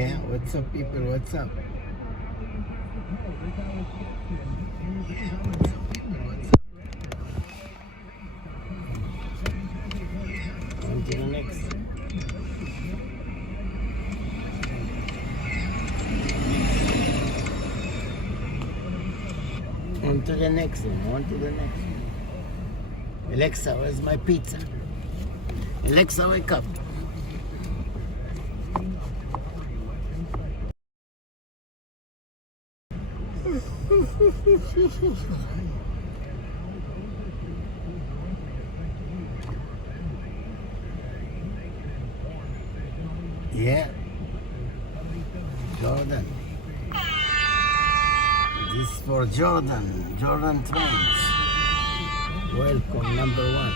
Yeah, what's up, people? What's up? On to the next. On to the next one. On to the next one. Alexa, where's my pizza? Alexa, wake up. Yeah, Jordan. This is for Jordan. Jordan Twins. Welcome, number one.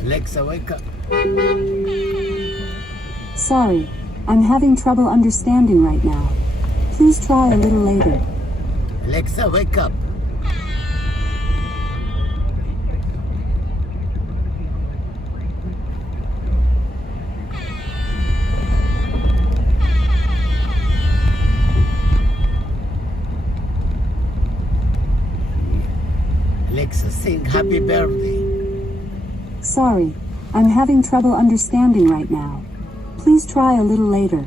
Alexa, wake up. Sorry, I'm having trouble understanding right now. Please try a little later. Alexa, wake up. Alexa, sing happy birthday. Sorry, I'm having trouble understanding right now. Please try a little later.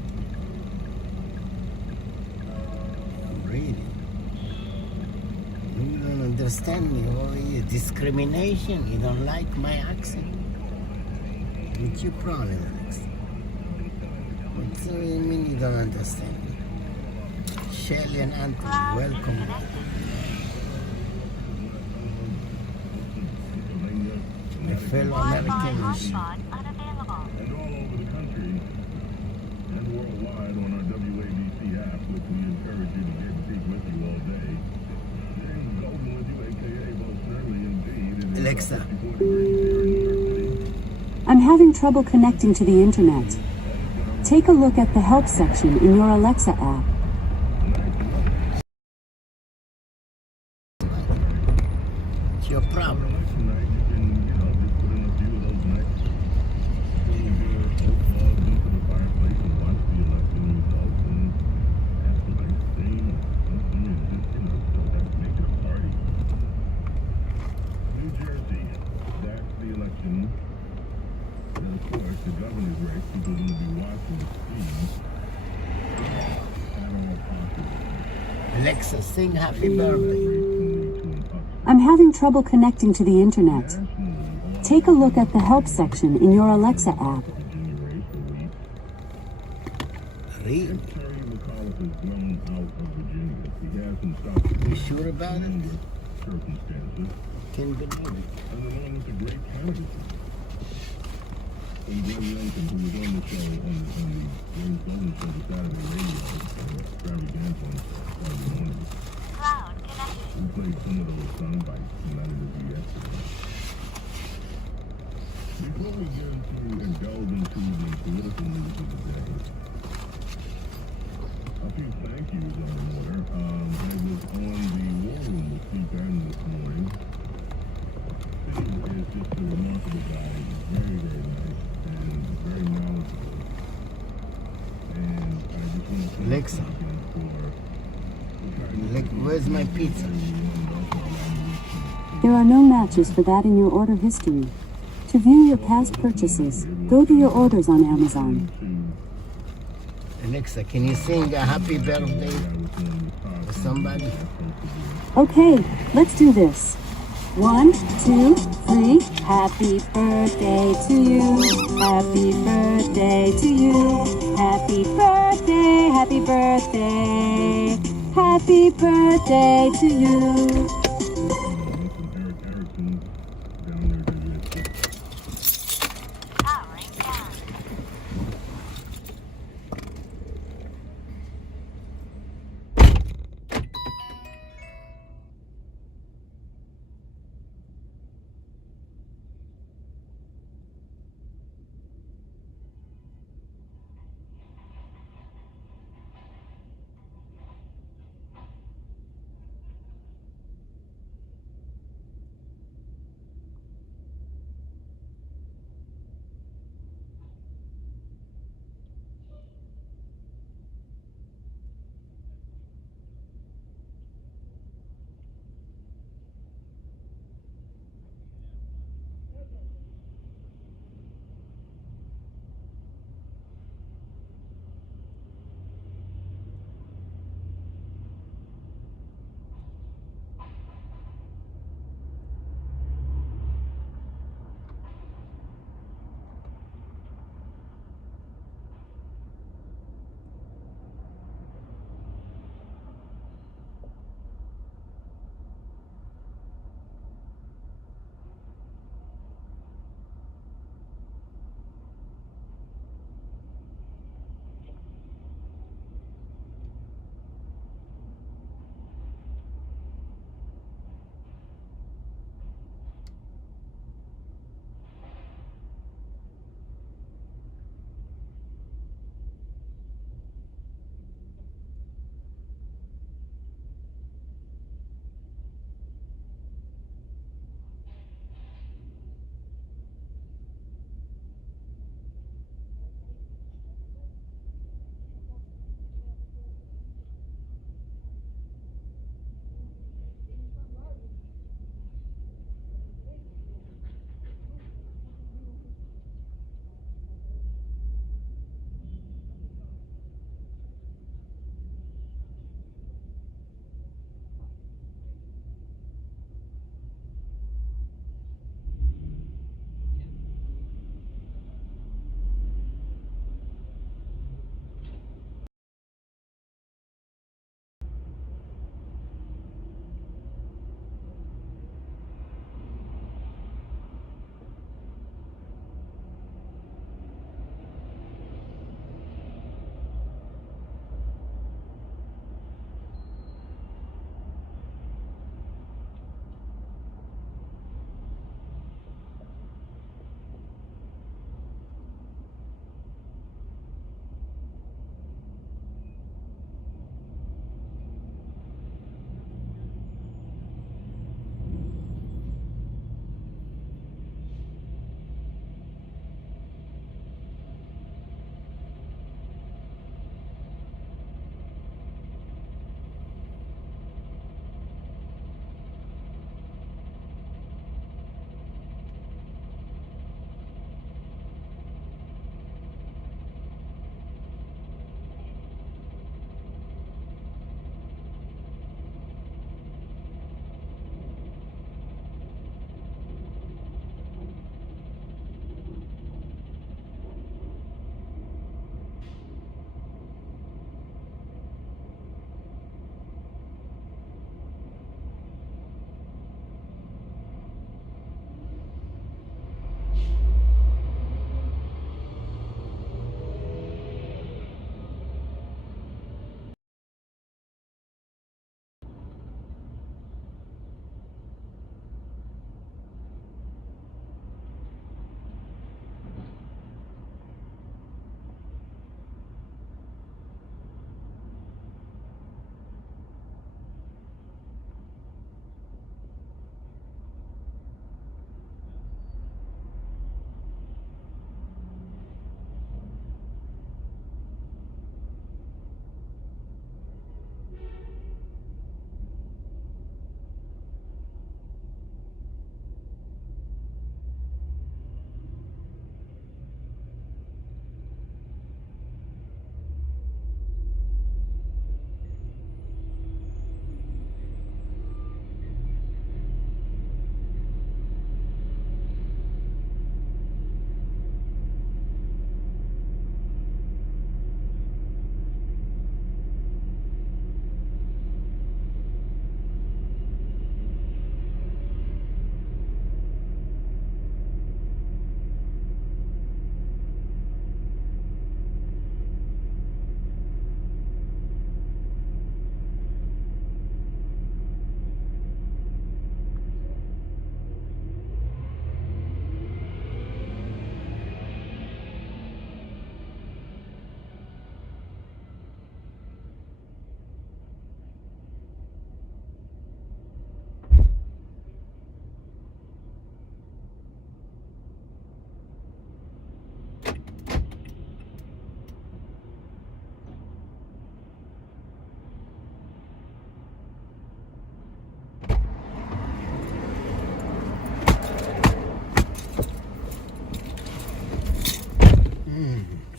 Really? You don't understand me. Oh, yeah. Discrimination? You don't like my accent? What's your problem, Alexa? What do you mean you don't understand me? Shelly and Anthony, welcome. My fellow Americans. And all over the country and worldwide on our WABC app, which we encourage you to get and take with you all day. James Golden with you, aka Most Certainly Indeed. Alexa. I'm having trouble connecting to the internet. Take a look at the help section in your Alexa app. What's your problem? Alexa, sing happy birthday. I'm having trouble connecting to the internet. Take a look at the help section in your Alexa app. Really? You sure about it? Can't believe it. And Glenn Youngkin, who was on the show, on the James Golden show, the Saturday radio, extravaganza on Saturday morning. Cloud connection. We played some of those sound bites from that interview yesterday. Before we get into and delve into the political news of the day, a few thank yous on the order. I was on the War Room with Steve Bannon this morning. Steve is just a remarkable guy. Very, very nice. Very knowledgeable. And I just want to Alexa, where's my pizza? There are no matches for that in your order history. To view your past purchases, go to your orders on Amazon. Alexa, can you sing a happy birthday for somebody? Okay, let's do this. 1, 2, 3. Happy birthday to you. Happy birthday to you. Happy birthday, happy birthday. Happy birthday to you. Powering down.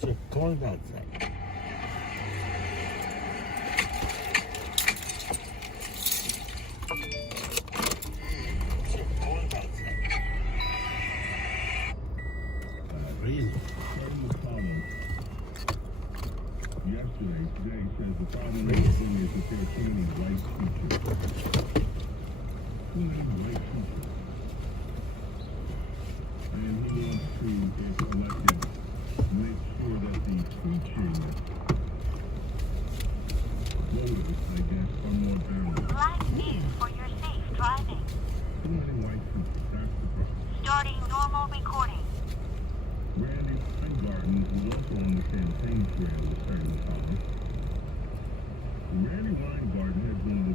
It's so cold outside. Really? Yesterday, today says the problem with this thing is that there are too many white features. Too many white features. And he wants to, if elected, make sure that the preaching motives, I guess, are more balanced. Live view for your safe driving. Too many white features, that's the problem. Starting normal recording. Randy Weingarten, who's also on the campaign trail, was starting to follow. Randy Weingarten has been the...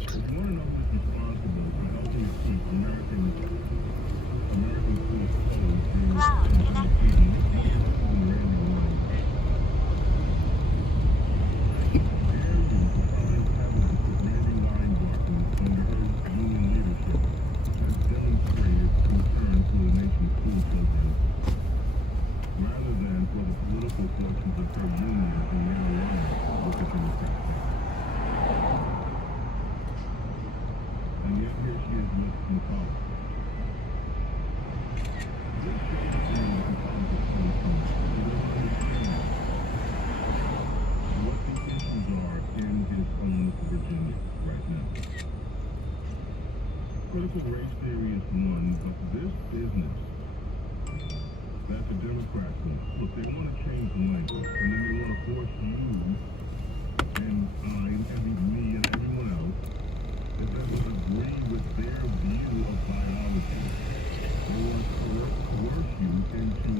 If you want to know who's responsible for helping to keep American police closed during Cloud the connected. season, Randy Weingarten. There is defined evidence that Randy Weingarten, under his union leadership, has demonstrated concern for the nation's school children, rather than for the political fortunes of her union and their alliance with the Democrats. And yet here she is listing policy. This shows you the politics comes from. You don't understand what the issues are in his own Virginia right now. Critical race theory is one, but this business that the Democrats want, look, they want to change the language, and then they want to force you and I and me and everyone else that doesn't agree with their view of biology. They want to coerce you into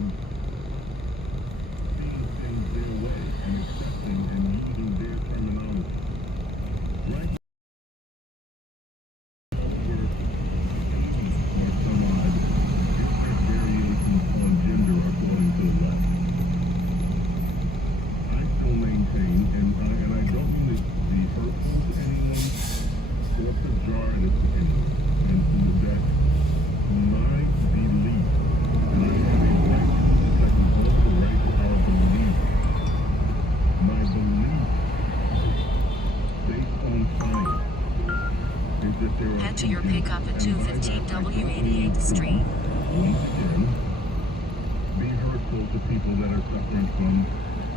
seeing things their way and accepting and using their terminology. Right? Head to your pickup at 215 W88th Street. Be hurtful to people that are suffering from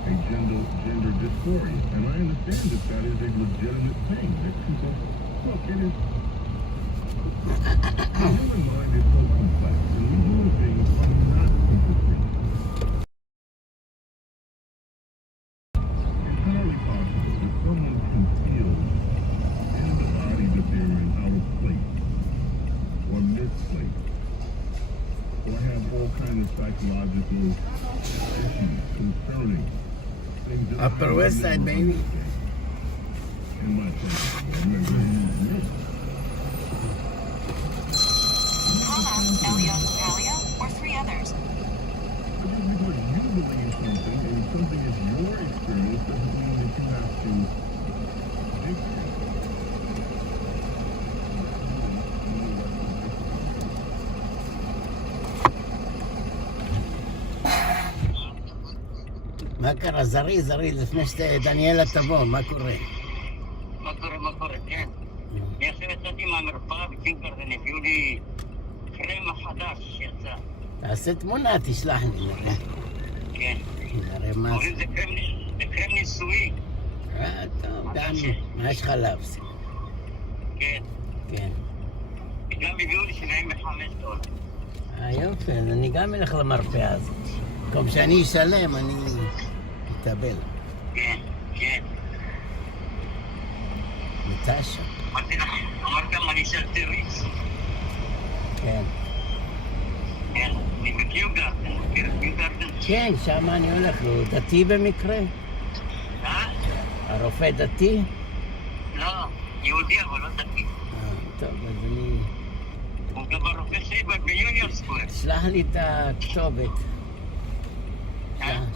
a gender dysphoria. And I understand that that is a legitimate thing. That people, look, it is, the human mind is so complex, and we human beings are not simple things. It's entirely possible that someone can feel in the body that they're in out of place, or misplaced, or have all kinds of psychological issues concerning things that Upper West Side, baby. In my opinion. Elia, or three others. But just because you believe something and something is your experience doesn't mean that you have to dictate. מה קרה? זריז, לפני שדניאלה תבוא, מה קורה? מה קורה, כן. אני עכשיו יצאתי מהמרפאה בצ'ינקרטן, הביאו לי קרם החדש שיצא. תעשה תמונה, תשלח לי, נראה. כן. נראה מה אומרים זה קרם ניסוי. טוב, גם, מה יש לך להפסיק? כן. כן. גם הביאו לי $75. יופי, אז אני גם אלך למרפאה הזאת. במקום שאני אשלם, אני אתאבל. כן, כן. מטאשה. אמרת גם אני של תריס. כן. כן, אני בקיוגרטן, מכיר את קיוגרטן? כן, שם אני הולך לו. דתי במקרה? הרופא דתי? לא, יהודי אבל לא דתי. טוב, אז אני... הוא גם הרופא שלי ביוניור סקוואר. שלח לי את הכתובת.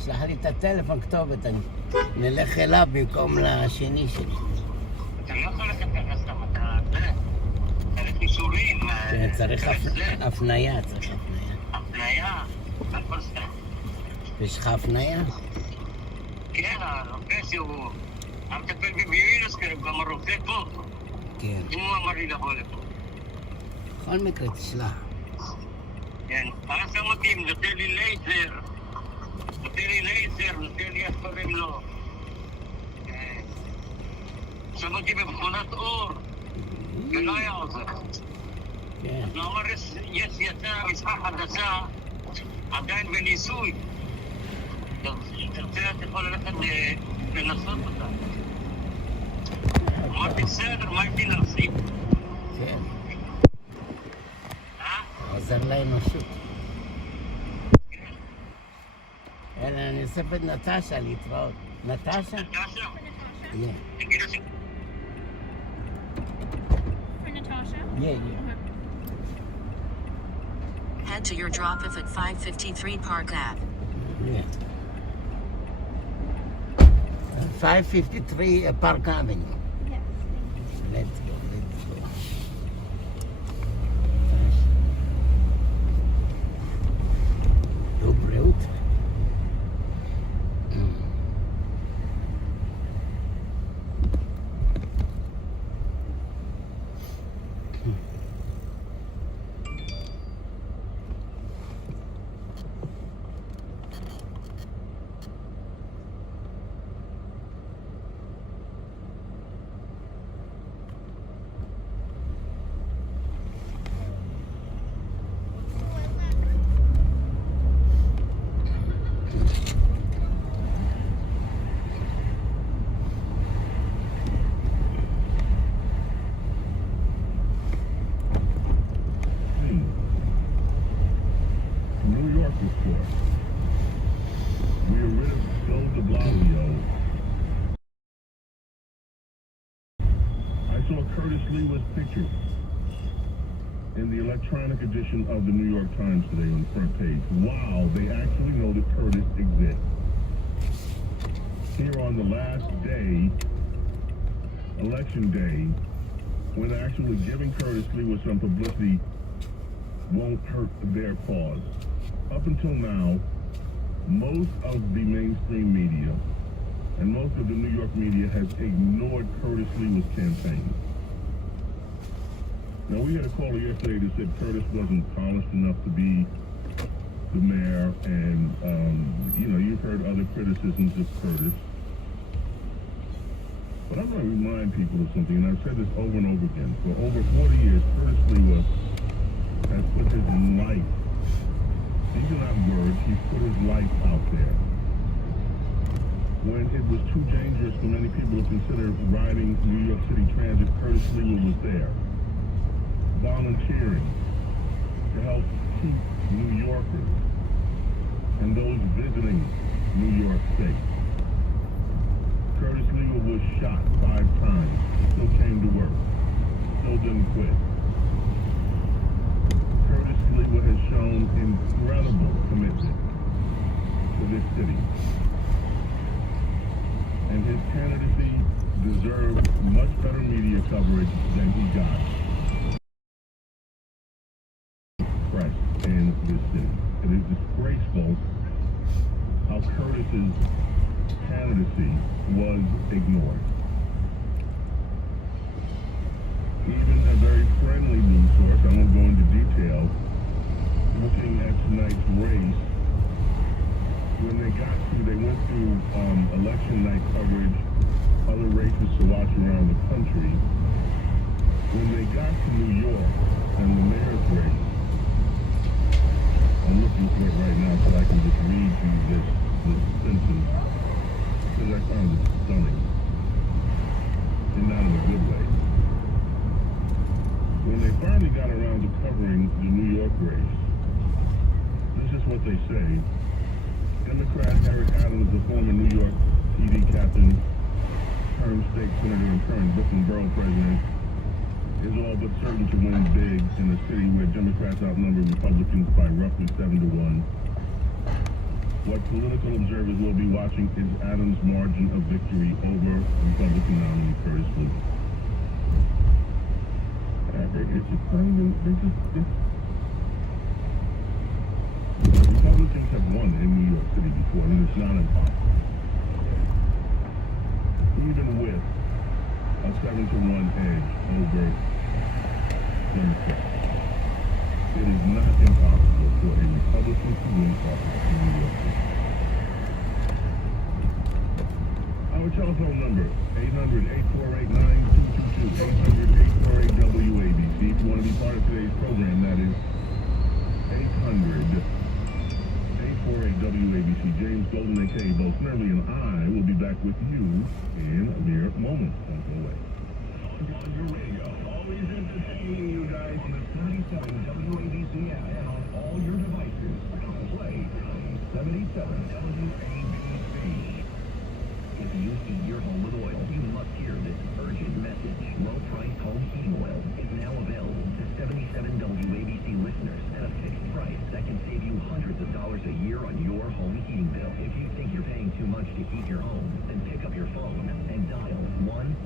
שלח לי את הטלפון, כתובת. נלך אליו במקום לשני שלי. אתה לא יכול לקחת סתם, אתה צריך אישורים. כן, צריך הפניה, צריך הפניה. הפניה? יש לך הפניה? כן, הרופא הוא המטפל בווירוס, גם הרופא פה. כן. הוא אמר לי לבוא לפה. בכל מקרה תשלח. כן, אז שם אותי, נותן לי לייזר, נותן לי איך קוראים לו. שם אותי במכונת אור, ולא היה עוזר. כן. הוא אמר, יש יצא משחה חדשה, עדיין בניסוי. תרצה, אתה יכול ללכת לנסות אותה. אמרתי, בסדר, מה הייתי להפסיק? כן. עוזר לאנושות. אלא אני אוסף את נטשה להתראות. נטשה? נטשה? כן. תגיד לו For Natasha? Yeah. Head to your drop-off at 553 Park Ave. Yeah. 553 Park Avenue. Yes. Let's go. בריאות. New York report. We are rid of Bill de Blasio. I saw Curtis Lewa's picture in the electronic edition of the New York Times today on the front page. Wow, they actually know that Curtis exists. Here on the last day, election day, when actually giving Curtis Lewa some publicity won't hurt their cause. Up until now, most of the mainstream media and most of the New York media has ignored Curtis Lewa's campaign. Now, we had a caller yesterday that said Curtis wasn't polished enough to be the mayor, and, you've heard other criticisms of Curtis. But I'm going to remind people of something, and I've said this over and over again. For over 40 years, Curtis Lewa has put his life, these are not words, he's put his life out there. When it was too dangerous for many people to consider riding New York City Transit, Curtis Lewa was there, volunteering to help keep New Yorkers and those visiting New York safe. Curtis Lewa was shot 5 times, still came to work, still didn't quit. Curtis Lewa has shown incredible commitment to this city. And his candidacy deserved much better media coverage than he got. Press in this city. It is disgraceful how Curtis's candidacy was ignored. Even a very friendly news source, I won't go into detail, looking at tonight's race, when they went through election night coverage, other races to watch around the country. When they got to New York and the mayor's race, I'm looking for it right now so I can just read you this sentence, because I found it stunning, and not in a good way. When they finally got around to covering the New York race, this is what they say. Democrat Eric Adams, the former New York PD captain, term state senator and current Brooklyn borough president, is all but certain to win big in a city where Democrats outnumber Republicans by roughly 7-1. What political observers will be watching is Adams' margin of victory over Republican nominee Curtis Lewa. Republicans have won in New York City before. recording, it's not impossible. Even with a 7-to-1 edge over Democrats, it is not impossible for a Republican to win office in New York City. Our telephone number, 800-848-9222, 800-848-WABC. If you want to be part of today's program, that is 800-848-WABC. James Golden, a.k.a. Bo Snurley, and I will be back with you in a mere moment. Don't go away. On your radio, always entertaining you guys on the 37 WABC app and on all your devices. Play 77 WABC. If you see your home with oil, you must hear this urgent message. Low-priced home heating oil is now available to 77 WABC listeners at a fixed price that can save you hundreds of dollars a year on your home heating bill. If you think you're paying too much to heat your home, then pick up your phone and dial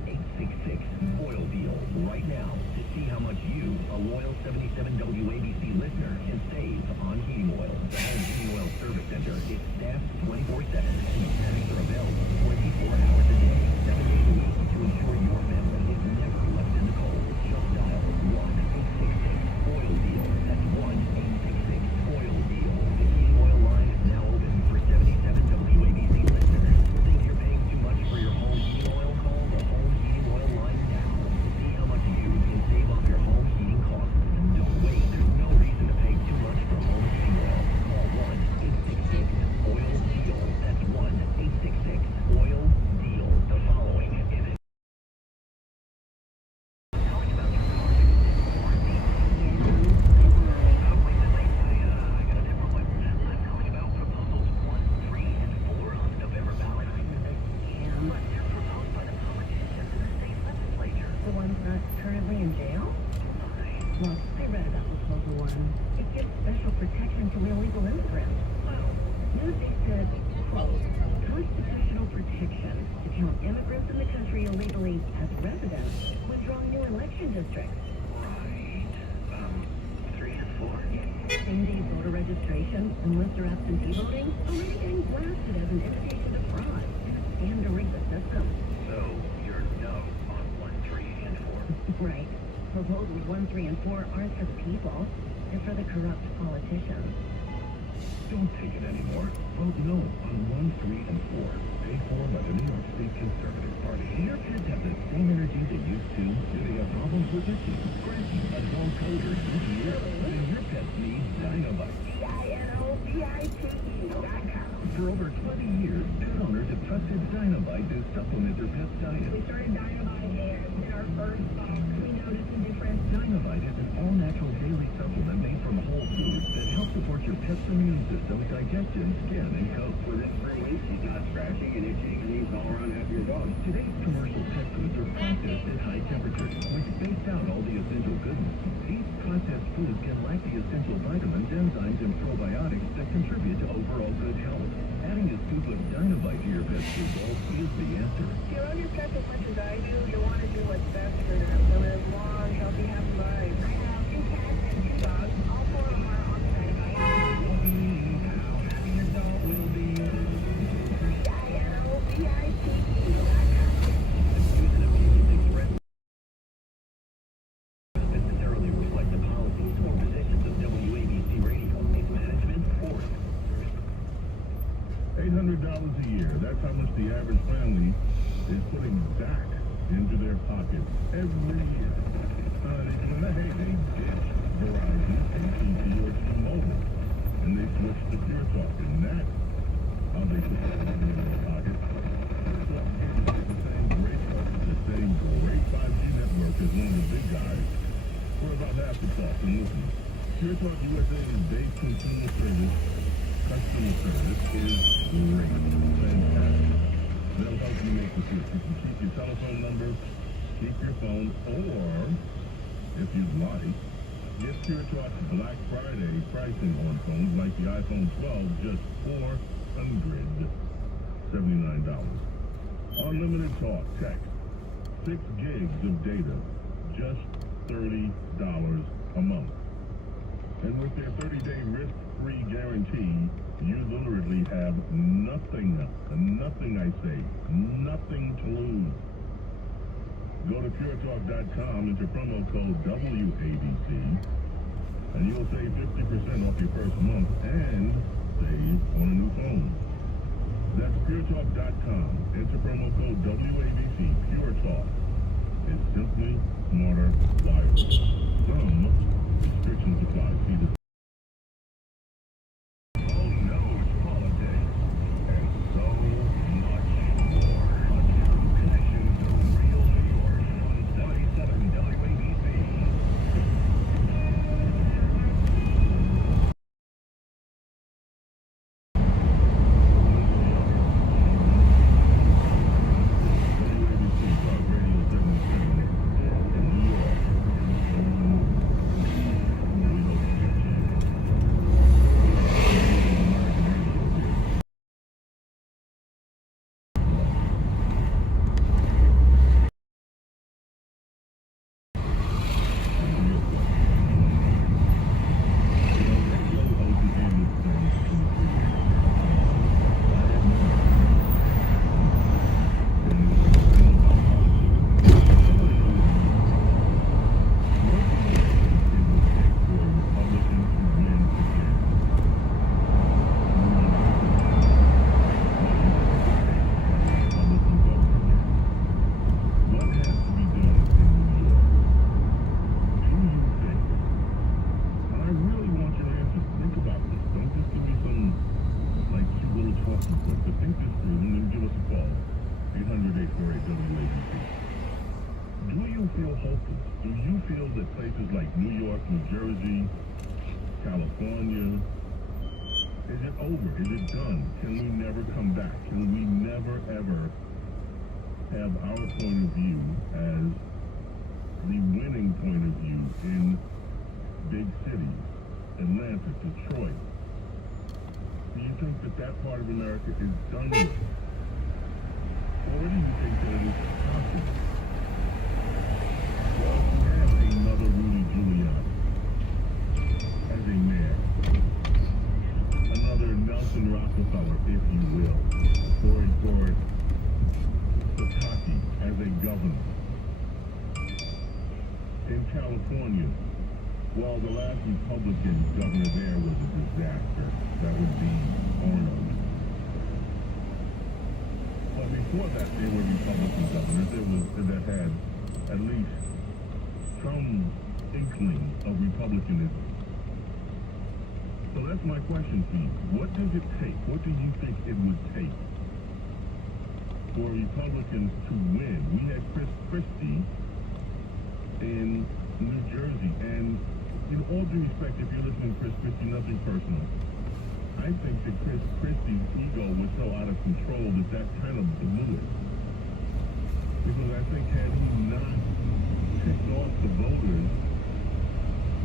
1-866-OIL-DEAL right now to see how much you, a loyal 77 WABC listener, can save on heating oil. The Home Heating Oil Service Center is staffed 24/7 and mechanics are available 24 hours a day, 7 days a week to ensure your family is never left in the cold. Just dial 1-866-OIL-DEAL. That's 1-866-OIL-DEAL. The heating oil line is now open for 77 WABC listeners. Think you're paying too much for your home heating oil? Call the Home Heating Oil line now to see how much you can save off your home heating costs. Don't wait. There's no reason to pay too much for home heating oil. Call 1-866-OIL-DEAL. That's 1-866-OIL-DEAL. The following is The ones not currently in jail? Well, I read about Proposal 1. It gives special protection to illegal immigrants. Wow. Newsday said, quote, constitutional protection to count immigrants in the country illegally as residents when drawing new election districts. Right. 3 and 4. Same-day voter registration, unless they're absentee voting, already getting blasted as an invitation to fraud and a scam to rig the system. So, you're no on 1, 3, and 4. Right. Proposals 1, 3, and 4 aren't for the people. They're for the corrupt politicians. Don't take it anymore. Vote no on 1, 3, and 4. Paid for by the New York State Conservative Party. Do your kids have the same energy they used to? Do they have problems with their teeth, scratching, a dull coat, or itchy ear? Then your pets need Dynobite. DINOBITE.com. For over 20 years, pet owners have trusted Dynobite to supplement their pet's diet. We started Dynobite in our first box. We noticed a difference. Dynobite is an all-natural daily supplement made from whole foods that helps support your pet's immune system, digestion, skin, and coat. Within 3 weeks, he's not scratching and itching, and he's all around happier dog. Today's commercial pet foods are processed at high temperatures, which phase out all the essential goodness. These processed foods can lack the essential vitamins, enzymes, and probiotics that contribute to overall good health. Adding a scoop of Dynobite to your pet's food bowl is the answer. If you love your pets as much as I do, you want to do what's best for them. So live long, healthy, happy lives. I have 2 cats and 2 dogs. All 4 of them are on the Dynobite. How happy your dog will be. Necessarily reflect the policies or positions of WABC Radio, its management, or $800 a year. That's how much the average family is putting back into their pocket every year. They ditched Verizon and AT&T or T-Mobile, and they switched to Pure Talk, and that's how they put it into their pocket. So, the same great 5G network as one of the big guys for about half the cost. And listen, Pure Talk USA's base consumer service, customer service is great, fantastic. They'll help you make the switch. You can keep your telephone number, keep your phone, or if you'd like, get Pure Talk Black Friday pricing on phones like the iPhone 12, just $479. Unlimited talk, text, 6 gigs of data, just $30 a month. And with their 30-day risk-free guarantee, you literally absolutely have nothing, I say, nothing to lose. Go to puretalk.com, enter promo code WABC, and you'll save 50% off your first month and save on a new phone. That's puretalk.com, enter promo code WABC, Pure Talk. It's simply smarter, wiser. Some restrictions apply. See the New Jersey, California, is it over? Is it done? Can we never come back? Can we never ever have our point of view as the winning point of view in big cities, Atlanta, Detroit? Do you think that that part of America is done with? Or do you think that it is possible? Well, we have another Rudy Giuliani as a mayor, another Nelson Rockefeller, if you will, or Pataki as a governor. In California, well, the last Republican governor there was a disaster. That would be Arnold. But before that, there were Republican governors that had at least some inkling of republicanism. So that's my question to you. What does it take? What do you think it would take for Republicans to win? We had Chris Christie in New Jersey, and in all due respect, if you're listening to Chris Christie, nothing personal. I think that Chris Christie's ego was so out of control that kind of blew it. Because I think had he not ticked off the voters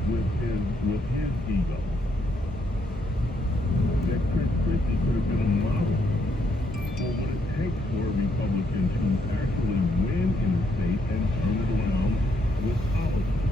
with his ego, that Chris Christie could have been a model for what it takes for a Republican to actually win in the state and turn it around with politics.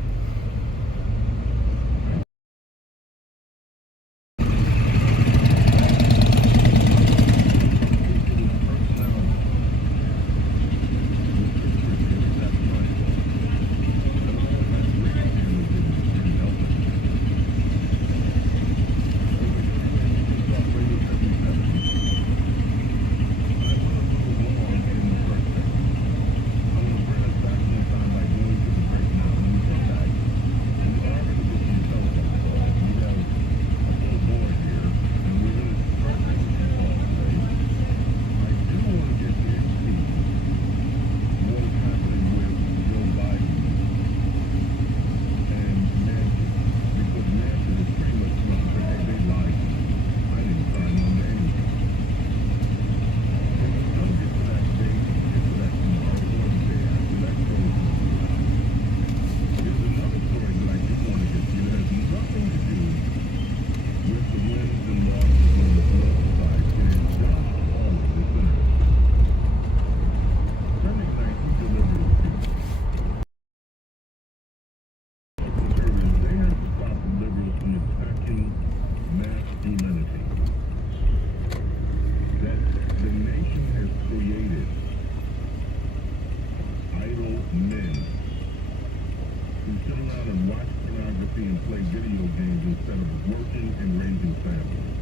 to watch pornography and play video games instead of working and raising families.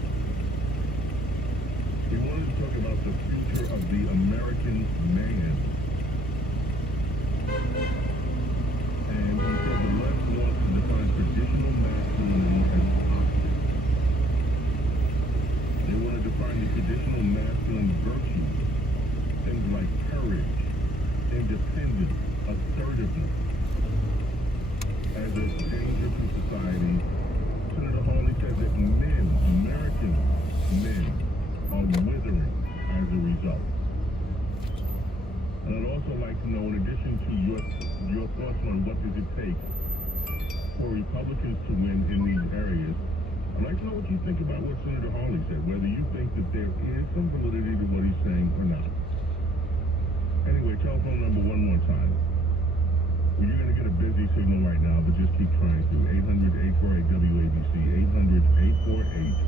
He wanted to talk about the future of the American man. And he said the left wants to define traditional masculinity as toxic. They want to define the traditional masculine virtues, things like courage, independence, assertiveness, as a danger to society. Senator Hawley said that men, American men, are withering as a result. And I'd also like to know, in addition to your thoughts on what does it take for Republicans to win in these areas, I'd like to know what you think about what Senator Hawley said, whether you think that there is some validity to what he's saying or not. Anyway, telephone number one more time. Well, you're going to get a busy signal right now, but just keep trying to. 800-848-WABC, 800-848-WABC.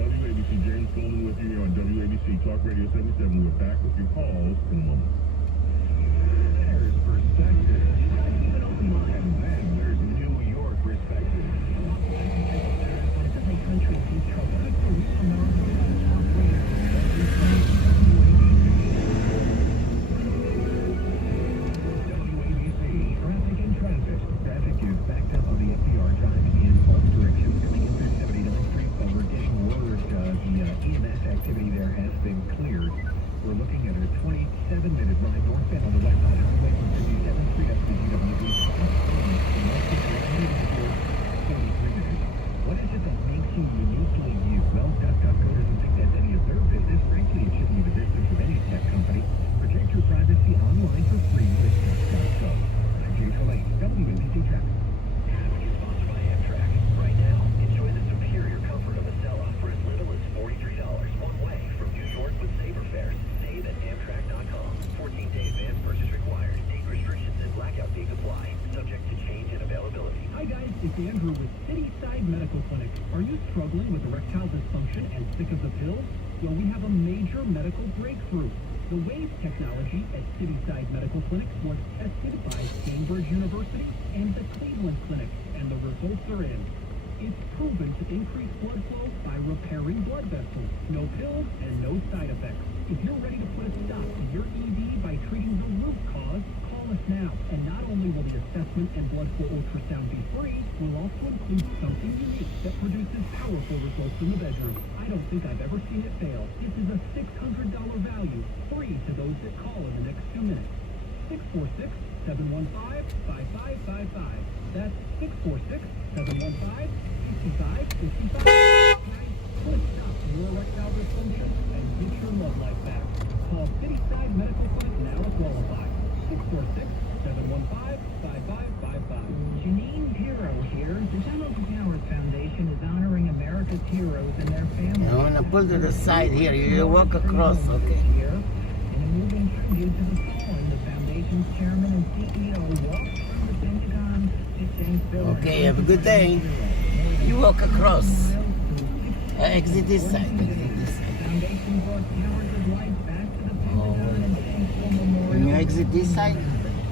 James Golden with you here on WABC Talk Radio 77. We're back with your calls in a moment. There's perspective. And then there's New York perspective. The country in trouble. Traffic is backed up on the FDR Drive in both directions coming in through 79th Street. While we're getting word, the EMS activity there has been cleared. We're looking at a 27-minute ride northbound on the West Side Highway from 57th Street up to the GWB. 23 minutes. What is it that makes you uniquely you? Well, DuckDuckGo doesn't think that's any of their business. Frankly, it shouldn't be the business of any tech company. Protect your privacy online for free with DuckDuckGo. WABC Traffic. Traffic is sponsored by Amtrak. Right now, enjoy the superior comfort of a Acela for as little as $43 one way from New York with saver fares. Save at Amtrak.com. 14-day advance purchase required. Date restrictions and blackout dates apply. Subject to change in availability. Hi guys, it's Andrew with Cityside Medical Clinic. Are you struggling with erectile dysfunction and sick of the pills? Well, we have a major medical breakthrough. The WAVE technology at Cityside Medical Clinic was tested by Cambridge University and the Cleveland Clinic, and the results are in. It's proven to increase blood flow by repairing blood vessels. No pills and no side effects. If you're ready to put a stop to your ED by treating the root cause, call us now. And not only will the assessment and blood flow ultrasound be free, we'll also include something unique that produces powerful results in the bedroom. I don't think I've ever seen it fail. This is a $600 value, free to those that call in the next 2 minutes. 646-715-5555. That's 646-715-5555. Put a stop to your erectile dysfunction and get your love life back. Call Cityside Medical Clinic now to qualify. 646-715-5555. Janine Pirro here. The Untitled Chapter Foundation is honoring America's heroes and their families. I want to pull to the side here. You walk across, okay? Here, in a moving tribute to the fallen, the foundation's chairman and CEO walked from the Pentagon to St. Phil. Okay, have a good day. You walk across. Exit this side. Exit this side. Foundation brought towers of light back to the Pentagon and St. Phil Memorial. Can you exit this side?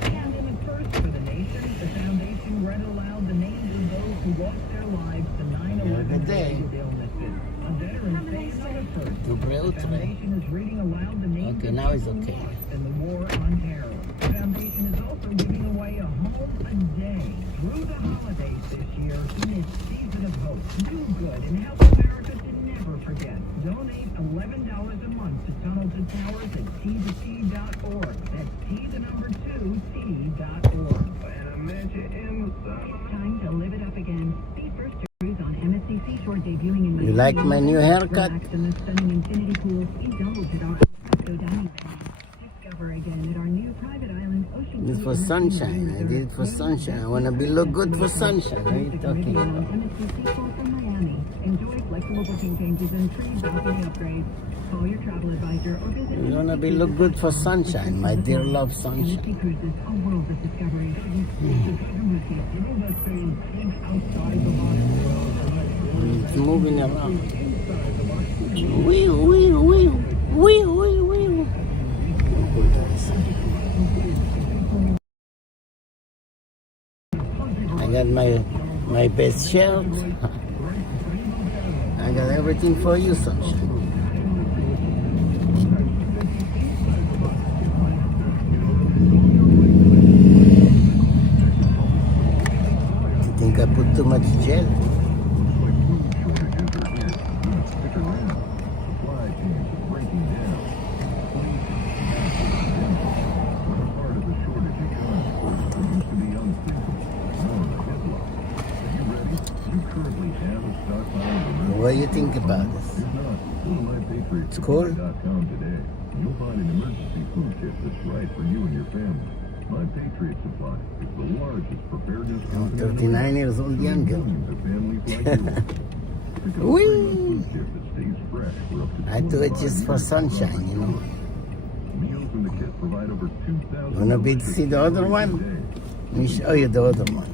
Pandemic first for the nation, the foundation read aloud the names of those who lost their lives to 9/11 illnesses. A veteran saying another first. The foundation is reading aloud the names Okay, of now it's people okay. lost in the war on terror. The foundation is also giving away a home a day through the holidays this year in its season of hope. Do good and help America to never forget. Donate $11 a month to Tunnel to Towers at T2T.org. That's T2T.org. It's time to live it up again. Be first to cruise on MSC Seashore, debuting in You like my new haircut? Relax in the stunning infinity pool. Indulge at our Fresco dining venue. Discover again at our new private island ocean. This is for sunshine. I did it for sunshine. I want to look good for sunshine. What are you talking about? MSC Seashore from Miami. Enjoy flexible booking changes and free balcony upgrades. Call your travel advisor or visit. You want to look good for sunshine. My dear love, sunshine. MSC Cruises, a world of discovery. It's moving around. Wee, wee, wee, wee, wee, wee. I got best shirt. I got everything for you, sunshine. You think I put too much gel? What do you think about this? It's cool. You'll find an emergency food kit that's right for you and your family. My Patriot Supply is the largest preparedness company. I'm 39 years old, younger. Whee! I do it just for sunshine, you know. Meals in the kit provide over 2,000. Wanna be to see the other one? Let me show you the other one.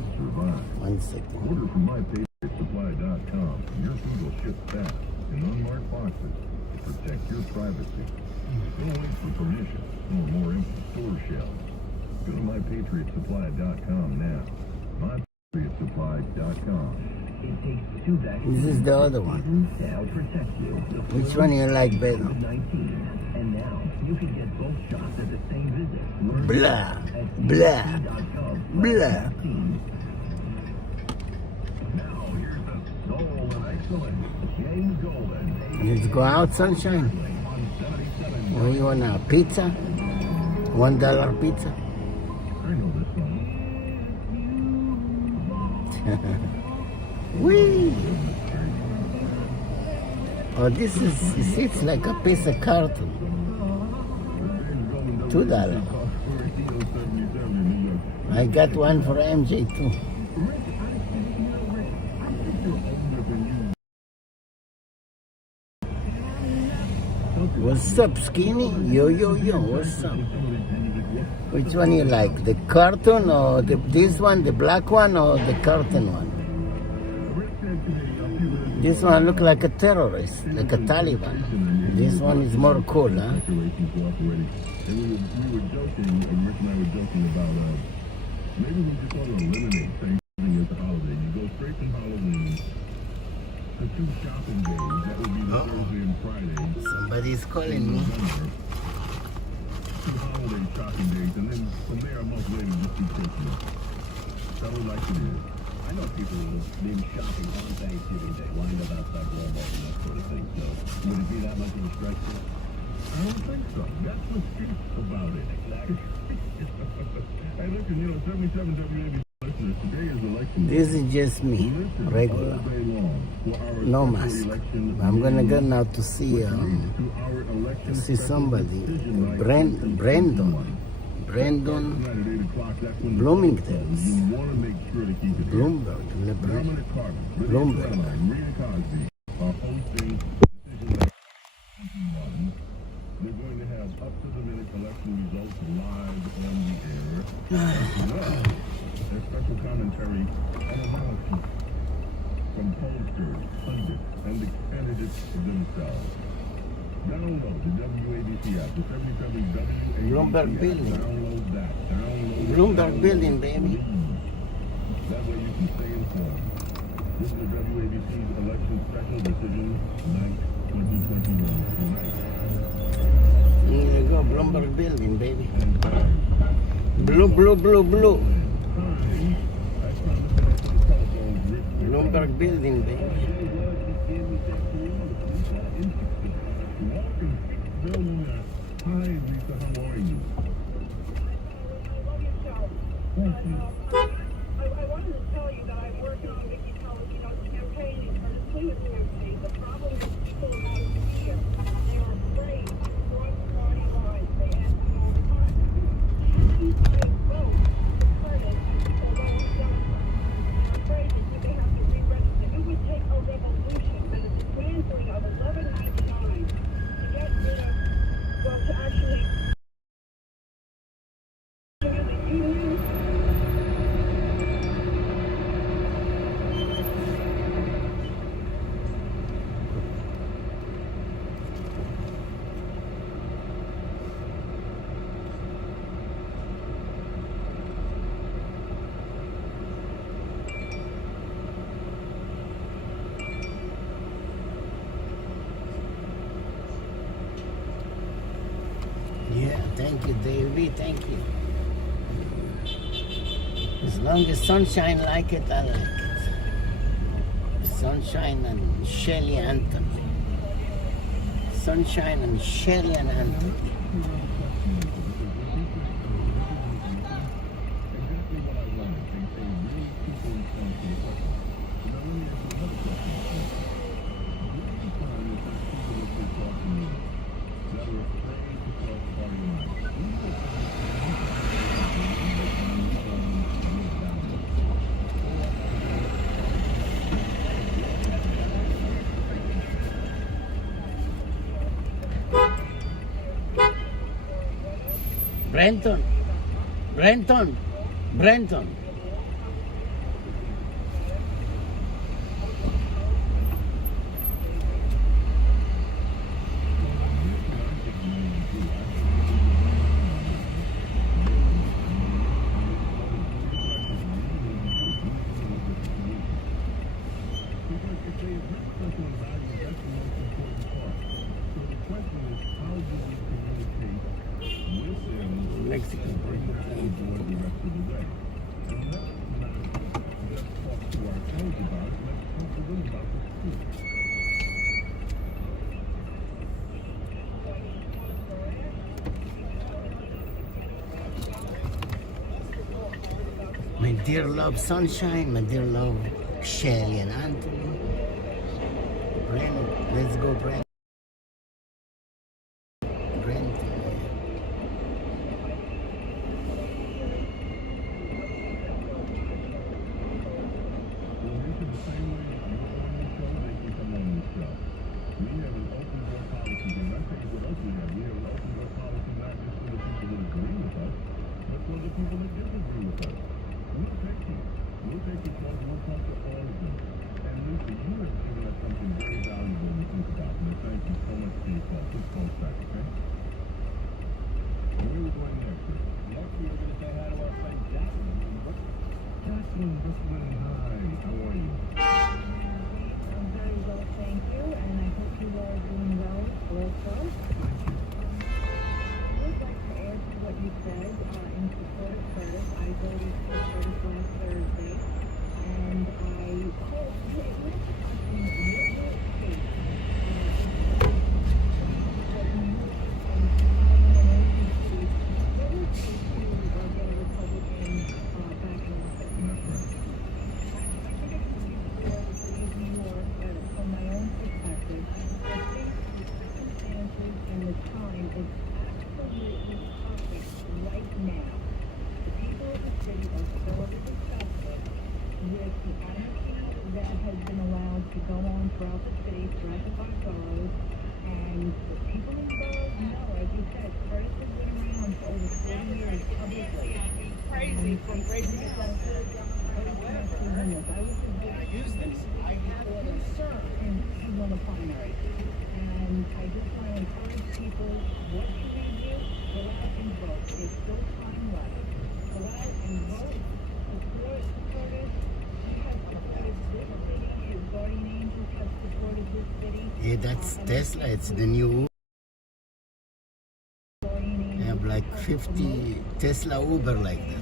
1 second. Order from mypatriotsupply.com. Your food will ship fast in unmarked boxes to protect your privacy. Don't wait for permission or more empty store shelves. Go to mypatriotsupply.com now. mypatriotsupply.com. This is the other one. Which one you like better? And now you can get both shots at the same visit. Blah, blah, blah. Now here's the soul of excellence, James Golden. Let's go out, sunshine. What do you want now? Pizza? $1 pizza? I know this song. Whee! Oh, this is, you see, it's like a piece of carton. $2. I got one for MJ too. What's up, Skinny? Yo, yo, yo, what's up? Which one you like? The carton or this one, the black one, or the carton one? This one look like a terrorist, like a Taliban. This one is more cool, huh? We were joking, and Rick and I were joking about, maybe we just want to eliminate Thanksgiving as a holiday. You go straight from Halloween to 2 shopping days. That would be the Thursday and Friday. Somebody's calling me. 2 holiday shopping days, and then from there a month later just do Christmas. That would like it is. I know people who have been shopping on Thanksgiving Day, lined up outside Walmart and that sort of thing. So would it be that much of a stretch? I don't think so. That's what's cheap about it. Exactly. Hey, listen, 77 WABC listeners, today is election day. This is just me, regular. All day long for our No special mask. election I'm gonna meeting. go now to see somebody, Brandon Bloomingdale's, Bloomberg, Bloomberg. They're going to have up-to-the-minute election results live on the air. Their special commentary and analysis from pollsters, pundits, and the candidates themselves. Download the WABC app, the 77 WABC Bloomberg app. Building. Download that. Bloomberg Building, baby. That way you can stay informed. This is the WABC's election special decision night 2021 tonight. Here you go, Bloomberg Building, baby. Blue, blue, blue, blue. Bloomberg Building, baby. Hi, Lisa, how are you? Thank you. I wanted to tell you that I'm working on Vicky Palladino's campaign for the Cleveland campaign. The problem is people are not here. They are afraid to cross party lines. They ask me all the time. She's saying vote for it, although I'm done. They're afraid that they have to re-register. It would take a revolution and a transferring of $11.99 to get rid of, well, to actually the union. Thank you, Davey. Thank you. As long as Sunshine like it, I like it. Sunshine and Shelly Anthony. Sunshine and Shelly and Anthony. Brenton. Mexican. My dear love Sunshine, my dear love Shelly and Anthony. Brent, let's go Brent. Yeah, that's Tesla. It's the new. They have like 50 Tesla Uber like that.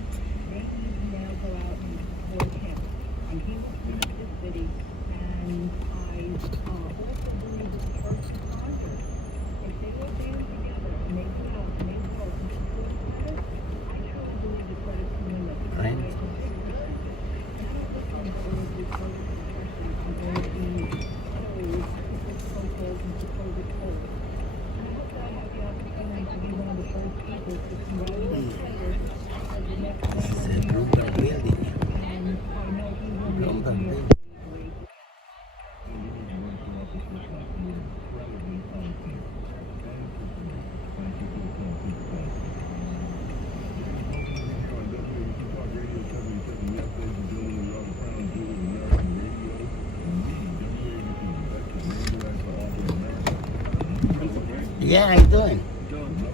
Yeah, how you doing?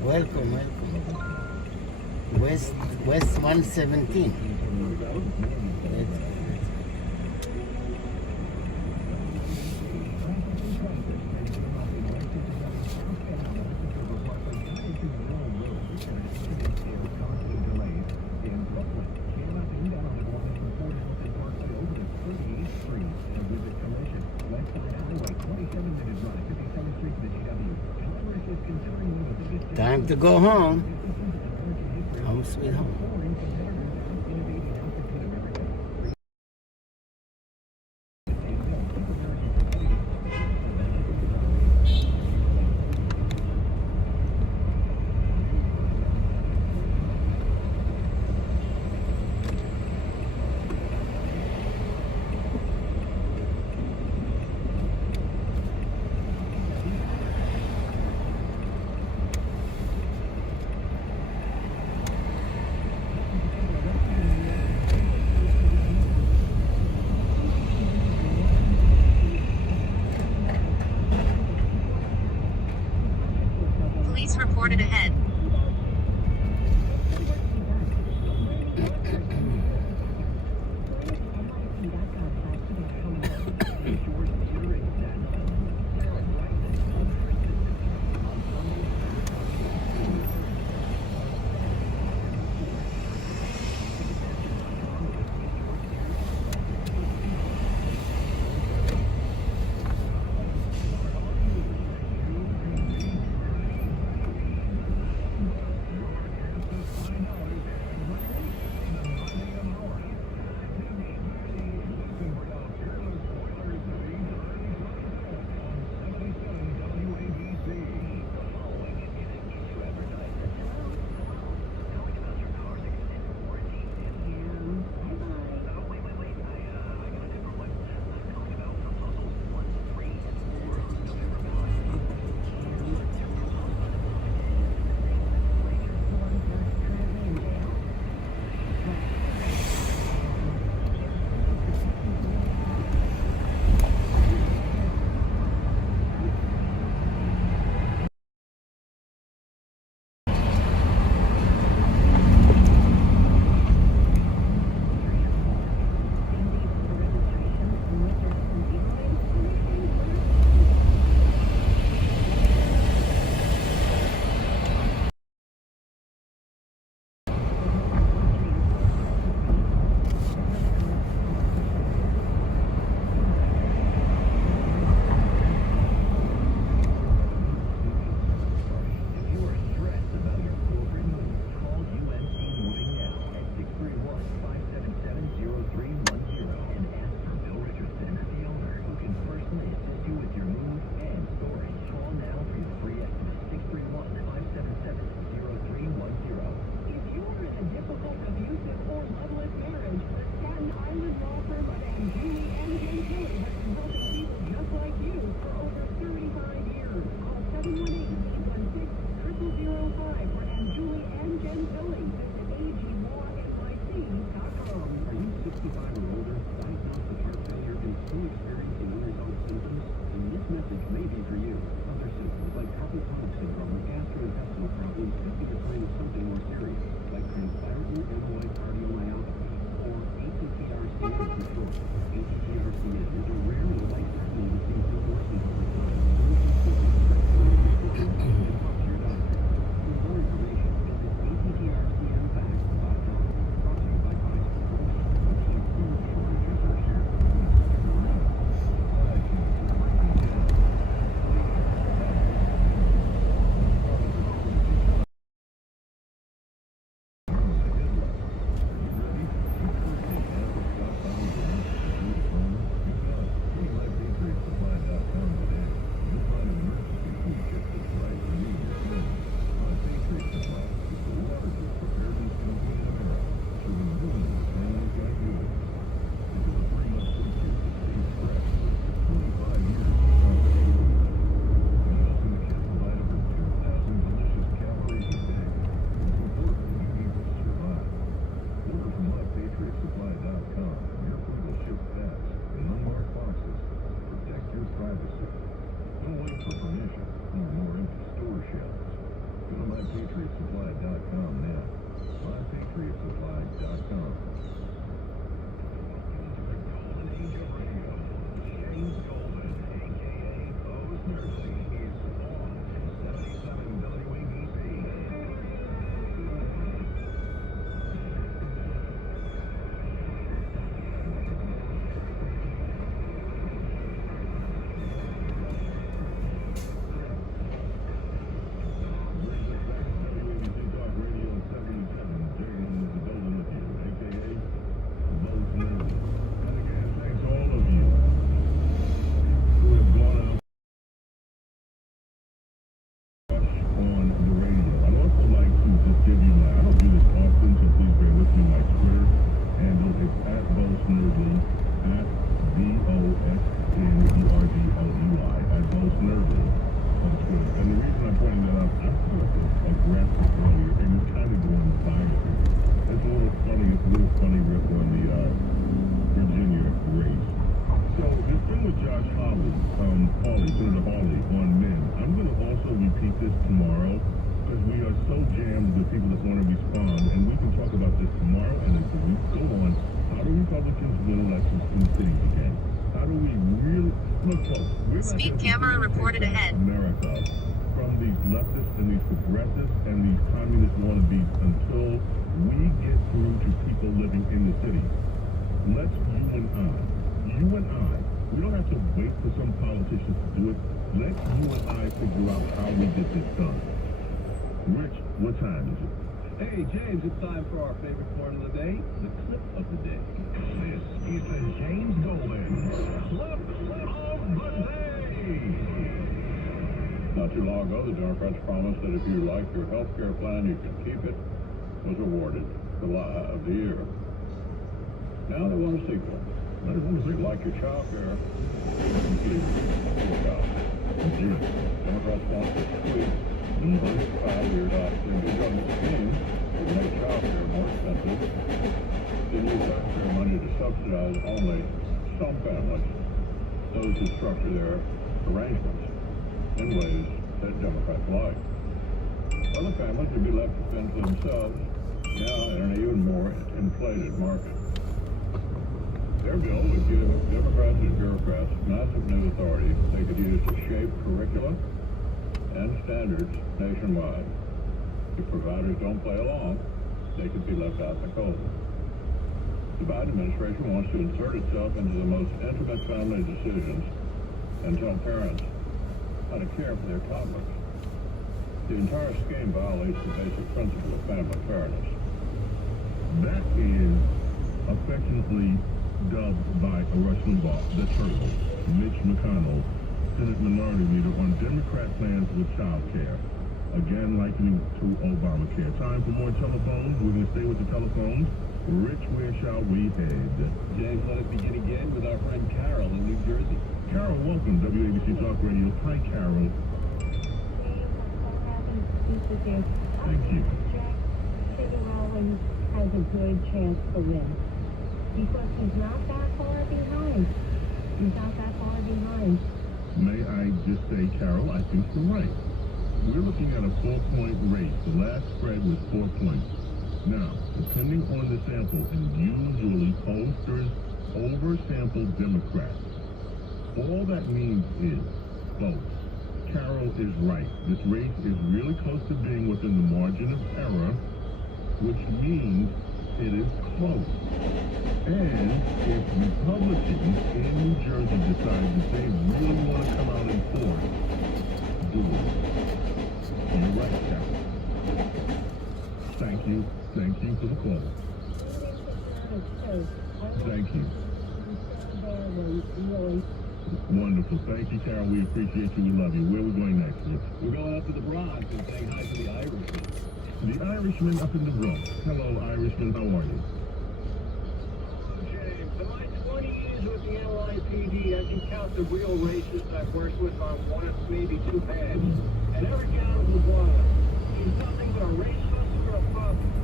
Welcome. West 117. Time to go home. Home sweet home. Police reported ahead. give you my, I don't do this often, so please bear with me. My Twitter handle is at @BoastNerdly, at BOSNERDLEY, at @BoastNerdly on Twitter. And the reason I'm pointing that out, I felt aggressive earlier, and it's kind of going by it. It's a little funny rip on the Virginia race. So this thing with Josh Hawley, Senator Hawley on men, I'm going to also repeat this tomorrow because we are so jammed with people that want to respond, and we can talk about this tomorrow and as the weeks go on. How do Republicans win elections in cities again? How do we really look, folks? We're not Speed camera reported ahead. America from these leftists and these progressives and these communist wannabes until we get through to people living in the cities. Let's you and I, we don't have to wait for some politicians to do it. Let you and I figure out how we get this done. Rich, what time is it? Hey, James, it's time for our favorite part of the day, the clip of the day. This is the James Dolan Clip of the Day. Not too long ago, the Democrats promised that if you like your health care plan, you can keep it. Was awarded the Lie of the Year. Now they want a sequel. They want to like your child care. Democrats want to tweak the first 5 years after the government scheme to make child care more expensive. They use taxpayer money to subsidize only some families, those who structure their arrangements in ways that Democrats like. Other families would be left to fend for themselves, now in an even more inflated market. Their bill would give Democrats and bureaucrats massive new authority they could use to shape curricula and standards nationwide. If providers don't play along, they could be left out in the cold. The Biden administration wants to insert itself into the most intimate family decisions and tell parents how to care for their toddlers. The entire scheme violates the basic principle of family fairness. That is affectionately dubbed by Rush Limbaugh, the Turtle, Mitch McConnell, Senate Minority Leader, on Democrat plans with child care. Again, likening to Obamacare. Time for more telephones. We're going to stay with the telephones. Rich, where shall we head? James, let us begin again with our friend Carol in New Jersey. Carol, welcome. WABC Talk Radio. Hi, Carol. Thank you. City Howland has a good chance to win because he's not that far behind. He's not that far behind. May I just say, Carol, I think you're right. We're looking at a 4-point race. The last spread was 4 points. Now, depending on the sample, and usually pollsters oversample Democrats, all that means is, folks, Carol is right. This race is really close to being within the margin of error, which means it is close. And if Republicans in New Jersey decide that they really want to come out in force, do it. You're right, Carol. Thank you. Thank you for the call. Thank you. Wonderful. Thank you, Carol. We appreciate you. We love you. Where are we going next, Rich? We're going out to the Bronx and saying hi to the Irishman. The Irishman up in the Bronx. Hello, Irishman. How are you? James, in my 20 years with the NYPD, I can count the real racists I've worked with on one or maybe two hands. And Eric Adams was one of them. He's nothing but a race hustler of politics.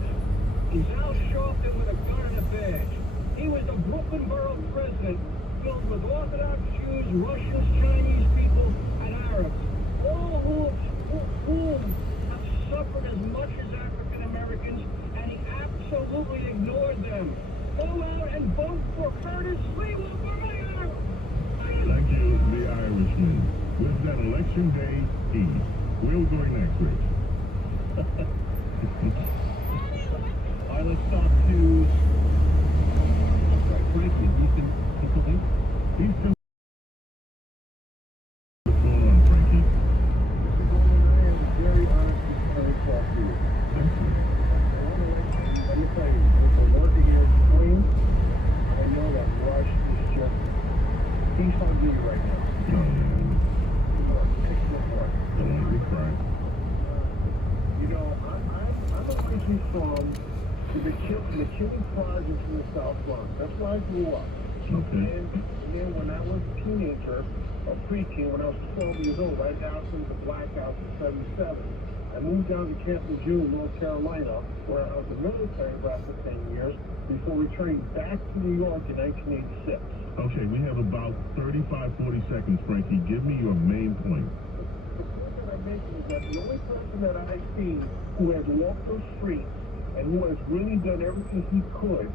He's Al Sharpton with a gun and a badge. He was the Brooklyn Borough president, filled with Orthodox Jews, Russians, Chinese people, and Arabs, all who have suffered as much as African Americans, and he absolutely ignored them. Go out and vote for Curtis Lee for mayor. Thank you, the Irishman. With that election day Eve. Where are we going next, Rich? All right, let's talk to Frankie in Easton, Pennsylvania. Easton. What's going on, Frankie? I am very honest and talk to you. Thank you. Let me tell you, with the work that you're doing, I know that Rush is just, he's hungry right now. No. Excellent work. Don't want to be crying. You know, I'm a Prince originally from the McKinney Project in the South Bronx. That's where I grew up. Okay. And then when I was a teenager, or preteen, when I was 12 years old, right after the blackout in 77, I moved down to Camp Lejeune, North Carolina, where I was in the military for after 10 years, before returning back to New York in 1986. Okay, we have about 35, 40 seconds, Frankie. Give me your main point. The point that I mentioned is that the only person that I've seen who has walked those streets and who has really done everything he could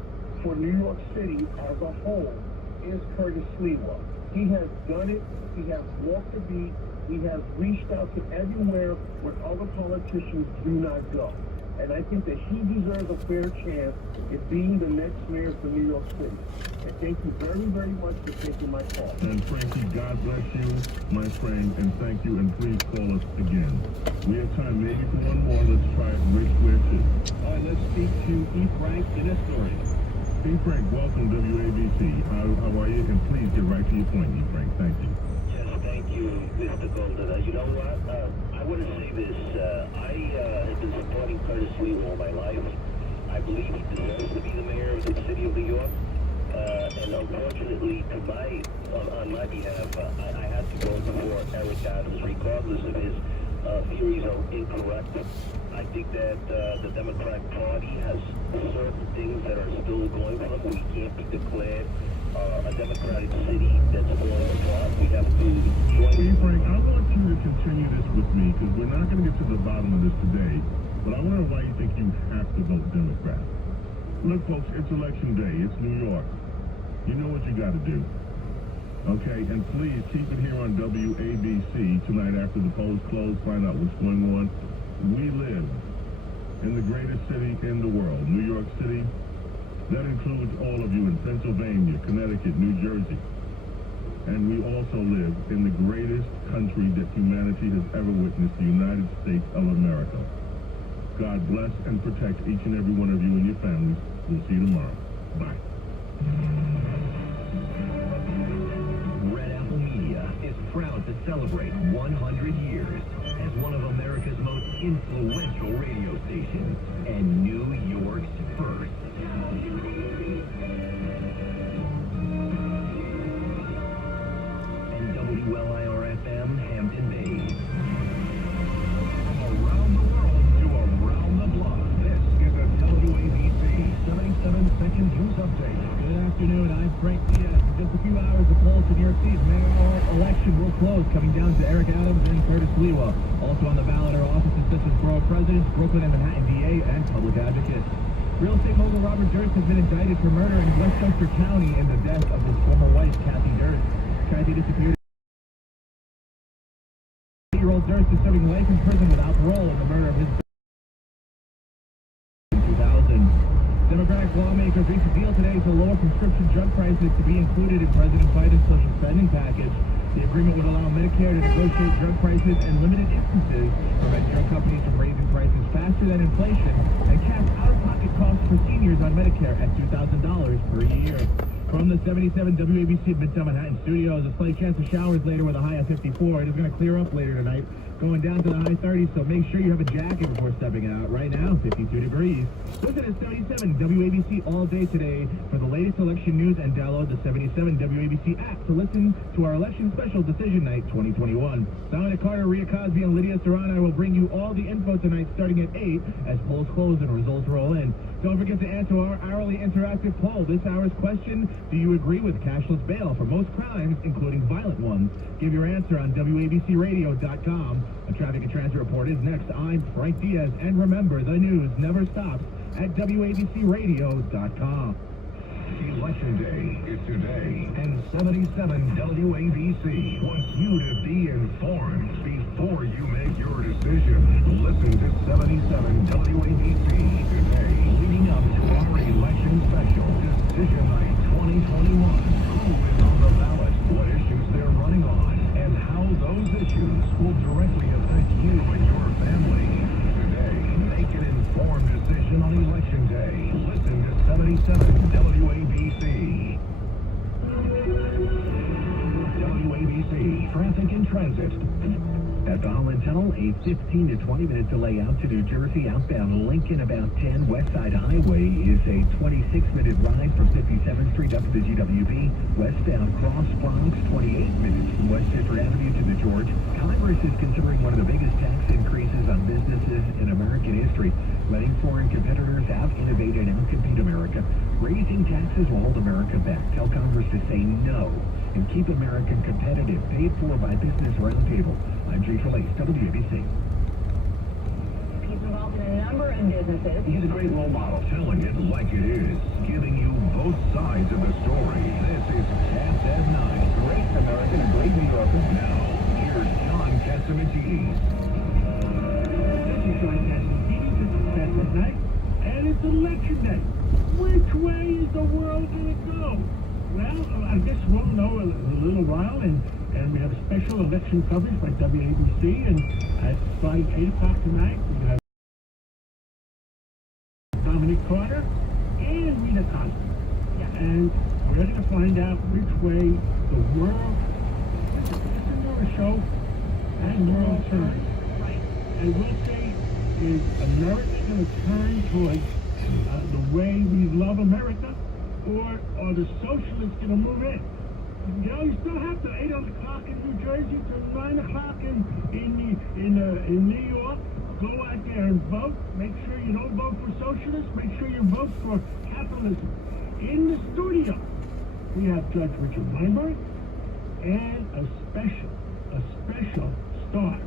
for New York City as a whole is Curtis Lewa. He has done it. He has walked the beat. He has reached out to everywhere where other politicians do not go. And I think that he deserves a fair chance at being the next mayor for New York City. And thank you very, very much for taking my call. And Frankie, God bless you, my friend, and thank you, and please call us again. We have time maybe for one more. Let's try it right square two. All right, let's speak to E. Frank in Astoria. E. Frank, welcome WABC. How are you? And please get right to your point, E. Frank. Thank you. Yes, thank you, Mr. Golden. You know what? I want to say this. I have been supporting Curtis Lewa all my life. I believe he deserves to be the mayor of the city of New York. And unfortunately, on my behalf, I have to go before Eric Adams, regardless of his theories are incorrect. I think that the Democrat Party has certain things that are still going for them. We can't be declared a Democratic city that's falling apart. We have to join. Frank, I want you to continue this with me because we're not going to get to the bottom of this today. But I want to know why you think you have to vote Democrat. Look, folks, it's election day. It's New York. You know what you got to do. Okay, and please keep it here on WABC tonight after the polls close. Find out what's going on. We live in the greatest city in the world, New York City. That includes all of you in Pennsylvania, Connecticut, New Jersey. And we also live in the greatest country that humanity has ever witnessed, the United States of America. God bless and protect each and every one of you and your families. We'll see you tomorrow. Bye. Red Apple Media is proud to celebrate 100 years as one of America's most influential radio stations and New York's first. And WLIR-FM, Hampton Bays. From around the world to around the block, this is a WABC 77-second news update. Good afternoon, I'm Frank Diaz. In just a few hours, the polls in New York City's mayoral election will close, coming down to Eric Adams and Curtis Lewa. Also on the ballot are offices such as Borough President, Brooklyn and Manhattan DA, and Public Advocate. Real estate mogul Robert Durst has been indicted for murder in Westchester County in the death of his former wife, Kathy Durst. Kathy disappeared. 8-year-old Durst is serving life in prison without parole in the murder of his in 2000. Democratic lawmakers reached a deal today to lower prescription drug prices to be included in President Biden's social spending package. The agreement would allow Medicare to negotiate drug prices in limited instances, prevent drug companies from raising prices faster than inflation, and cap out-of-pocket costs for seniors on Medicare at $2,000 per year. From the 77 WABC Midtown Manhattan studios, a slight chance of showers later with a high of 54. It is going to clear up later tonight, going down to the high 30s, so make sure you have a jacket before stepping out. Right now, 52 degrees. Listen to 77 WABC all day today for the latest election news, and download the 77 WABC app to listen to our election special Decision Night 2021. Dominic Carter, Rhea Cosby, and Lydia Serrana will bring you all the info tonight starting at 8 as polls close and results roll in. Don't forget to answer our hourly interactive poll. This hour's question: do you agree with cashless bail for most crimes, including violent ones? Give your answer on WABCRadio.com. A traffic and transit report is next. I'm Frank Diaz, and remember, the news never stops at WABCRadio.com. Election Day is today, and 77 WABC wants you to be informed before you make your decision. Listen to 77 WABC today, leading up to our election special, Decision Night 2021. Who is on the ballot, what issues they're running on, and how those issues will directly affect you and your family. Today, make an informed decision on Election Day. Listen to 77 WABC. WABC Traffic and Transit. At the Holland Tunnel, a 15 to 20-minute delay out to New Jersey. Outbound Lincoln, about 10. West Side Highway is a 26-minute ride from 57th Street up to the GWB. Westbound Cross Bronx, 28 minutes from West Central Avenue to the George. Congress is considering one of the biggest tax increases on businesses in American history, letting foreign competitors out-innovate and out-compete America. Raising taxes will hold America back. Tell Congress to say no and keep America competitive. Paid for by Business Roundtable. I'm Jay Trelace, WABC. He's involved in a number of businesses. He's a great role model, telling it like it is, giving you both sides of the story. This is Cats at 9. Great American and great New Yorker. Now, here's John Catsimatidis. This is John Cassidy, this is Cats at Night, and it's election day. Which way is the world going to go? Well, I guess we'll know in a little while, and we have a special election coverage by WABC, and at starting 8 o'clock tonight, we have Dominic Carter and Rita Cosby. Yeah. And we're going to find out which way the world, it's a show, and world turns. Right. And we'll say, is America going to turn towards the way we love America, or are the socialists going to move in? You know, you still have to 8 o'clock in New Jersey to 9 o'clock in New York. Go out there and vote. Make sure you don't vote for socialists. Make sure you vote for capitalism. In the studio, we have Judge Richard Weinberg and a special star.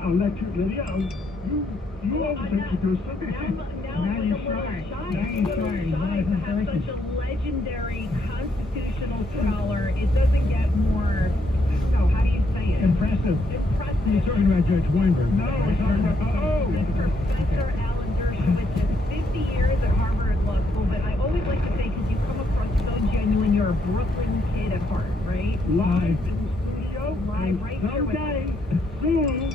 I'll let you, Lydia. You always introduce them. Now you're shy. To have such a legendary constitutional scholar, it doesn't get more, how do you say it? Impressive. You're talking about Judge Weinberg. No, we're talking about, Professor Alan Dershowitz has 50 years at Harvard Law School, but I always like to say, because you come across so genuine, you're a Brooklyn kid at heart, right? Live in the studio. Live right here with us. Someday, soon,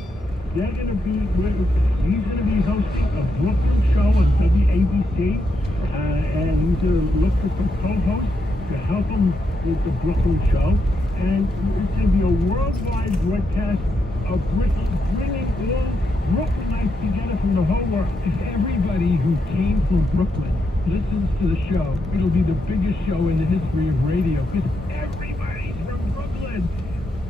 he's going to be hosting a Brooklyn show on WABC, and he's going to look for some co-hosts to help him with the Brooklyn show. And it's going to be a worldwide broadcast of bringing all Brooklynites together from the whole world. If everybody who came from Brooklyn listens to the show, it'll be the biggest show in the history of radio, because everybody's from Brooklyn.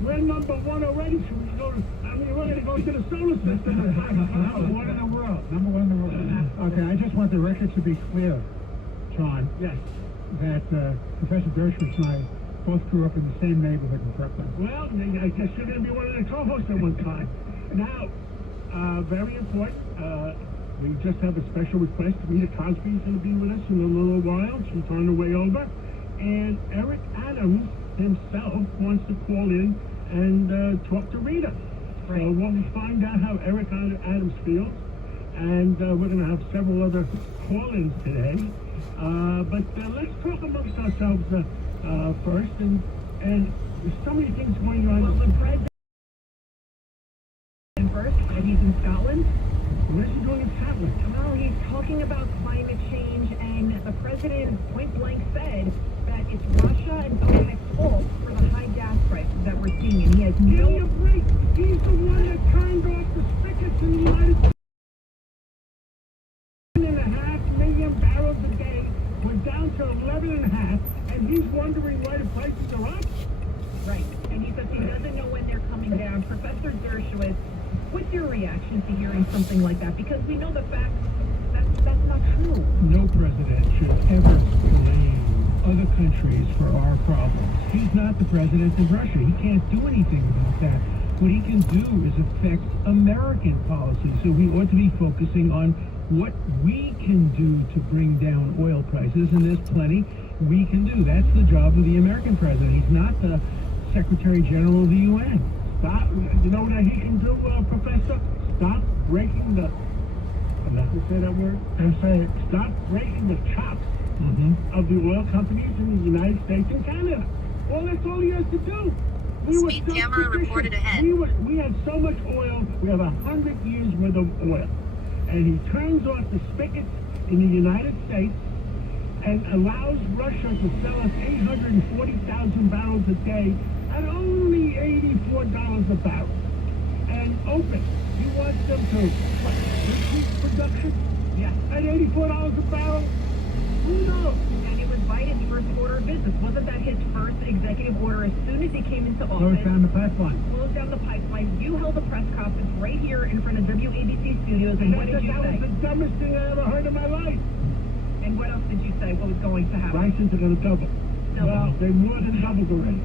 We're number one already. Should we go to, we're going to go to the solar system. Number one in the world. Number one in the world. Okay, I just want the record to be clear, John. Yes. That Professor Dershowitz and I both grew up in the same neighborhood in Brooklyn. Well, I guess you're going to be one of the co-hosts at one time. Now, very important, we just have a special request. Rita Cosby is going to be with us in a little while. She's on her way over. And Eric Adams himself wants to call in and talk to Rita. Right. So we'll find out how Eric Adams feels. And we're going to have several other call-ins today. But let's talk amongst ourselves first. And there's so many things going on. Well, the president first, and he's in Scotland. What is he doing in Scotland? Well, he's talking about climate change, and the president point blank said that it's Russia and OPEC's fault for the high gas prices that we're seeing, and he has Give me a break. He's the one that turned off the spigots in the United States. 1.5 million barrels a day. We're down to 11.5, and he's wondering why the prices are up. Right, and he says he doesn't know when they're coming down. Professor Dershowitz, what's your reaction to hearing something like that? Because we know the fact that's not true. No president should ever blame other countries for our problems. He's not the president of Russia. He can't do anything about that. What he can do is affect American policy. So we ought to be focusing on what we can do to bring down oil prices, and there's plenty we can do. That's the job of the American president. He's not the Secretary General of the UN. Stop. You know what he can do, Professor? Stop breaking the... I'm not going to say that word. And say it. Stop breaking the chops of the oil companies in the United States and Canada. Well, that's all he has to do. Speed camera reported ahead. We had so much oil. We have 100 years worth of oil. And he turns off the spigots in the United States and allows Russia to sell us 840,000 barrels a day at only $84 a barrel. and open. You want them to, what, increase production? Yes. At $84 a barrel? Who knows? And it was Biden's first order of business. Wasn't that his first executive order as soon as he came into office? Close down the pipeline. Close down the pipeline. You held a press conference right here in front of WABC studios, and what did you That say? was the dumbest thing I ever heard in my life. And what else did you say? What was going to happen? Prices are going to double. Well, they more than doubled already.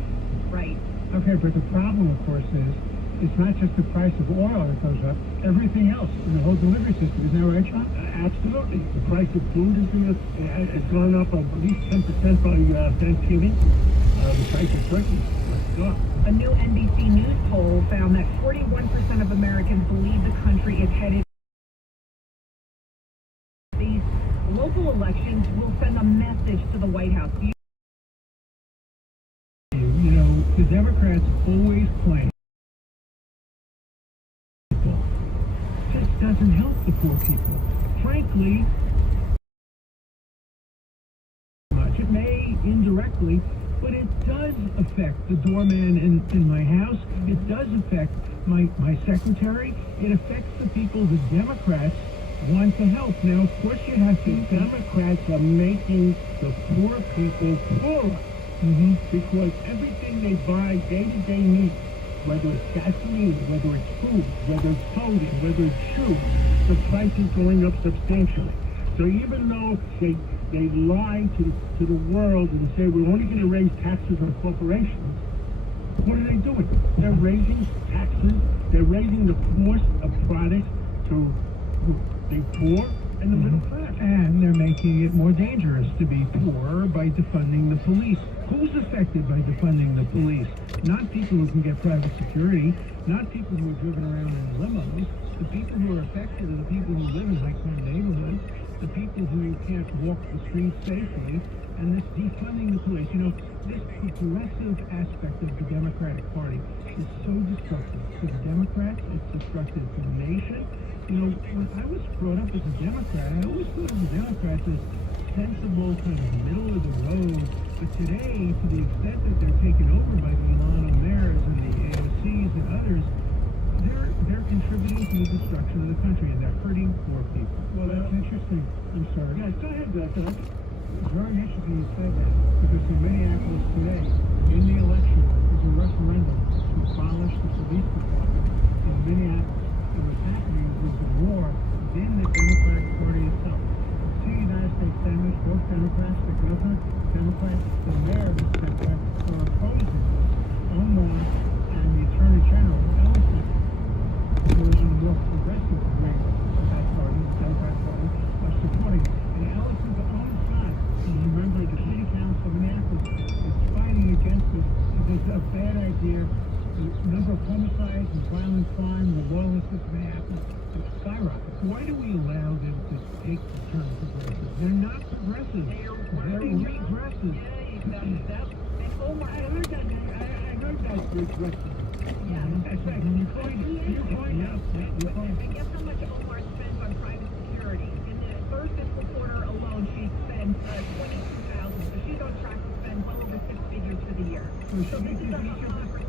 Right. Okay, but the problem, of course, is it's not just the price of oil that goes up. Everything else in the whole delivery system. Isn't that right, Sean? Absolutely. The price of food has gone up at least 10% by Thanksgiving. The price of turkey has gone up. A new NBC News poll found that 41% of Americans believe the country is headed. These local elections will send a message to the White House. You know, the Democrats always claim just doesn't help the poor people. Frankly, much. It may indirectly, but it does affect the doorman in my house. It does affect my secretary. It affects the people the Democrats want to help. Now, of course, you have to. Democrats are making the poor people poorer. Because everything they buy day-to-day needs, whether it's gasoline, whether it's food, whether it's clothing, whether it's shoes, the price is going up substantially. So even though they lie to the world and say we're only going to raise taxes on corporations, what are they doing? They're raising taxes. They're raising the cost of products to the poor and the middle class. And they're making it more dangerous to be poor by defunding the police. Who's affected by defunding the police? Not people who can get private security, not people who are driven around in limos. The people who are affected are the people who live in high-crime neighborhoods, the people who can't walk the streets safely, and this defunding the police. You know, this progressive aspect of the Democratic Party is so destructive to the Democrats. It's destructive to the nation. You know, when I was brought up as a Democrat, I always thought of the Democrats as sensible, kind of middle of the road. But today, to the extent that they're taken over by the Ilana Mayors and the AOCs and others, they're contributing to the destruction of the country, and they're hurting poor people. Well, that's interesting. I'm sorry. Yeah, go ahead, Doug. It's very interesting you say that, because in Minneapolis today, in the election, there's a referendum to abolish the police department in Minneapolis. And what's happening is a war within the Democratic Party itself. Two United States senators, both Democrats, the governor, Democrat, the mayor, Democrat, are opposing this. Omar and the Attorney General, Ellison, who is in the more progressive wing of that party, the Democrat Party, are supporting it. And Ellison's on the side. And remember, the City Council of Minneapolis is fighting against this. It's a bad idea. The number of homicides and violent crime, the lawlessness in Minneapolis, has skyrocketed. Why do we allow them to take the term progressive? They're not progressive. They're regressive. I heard that regressive. Yeah, That's right. You point out. And guess how much Omar spends on private security? In the third fiscal quarter alone, she spent $22,000. So she's on track to spend well over six figures for the year. So this is a hypocrisy.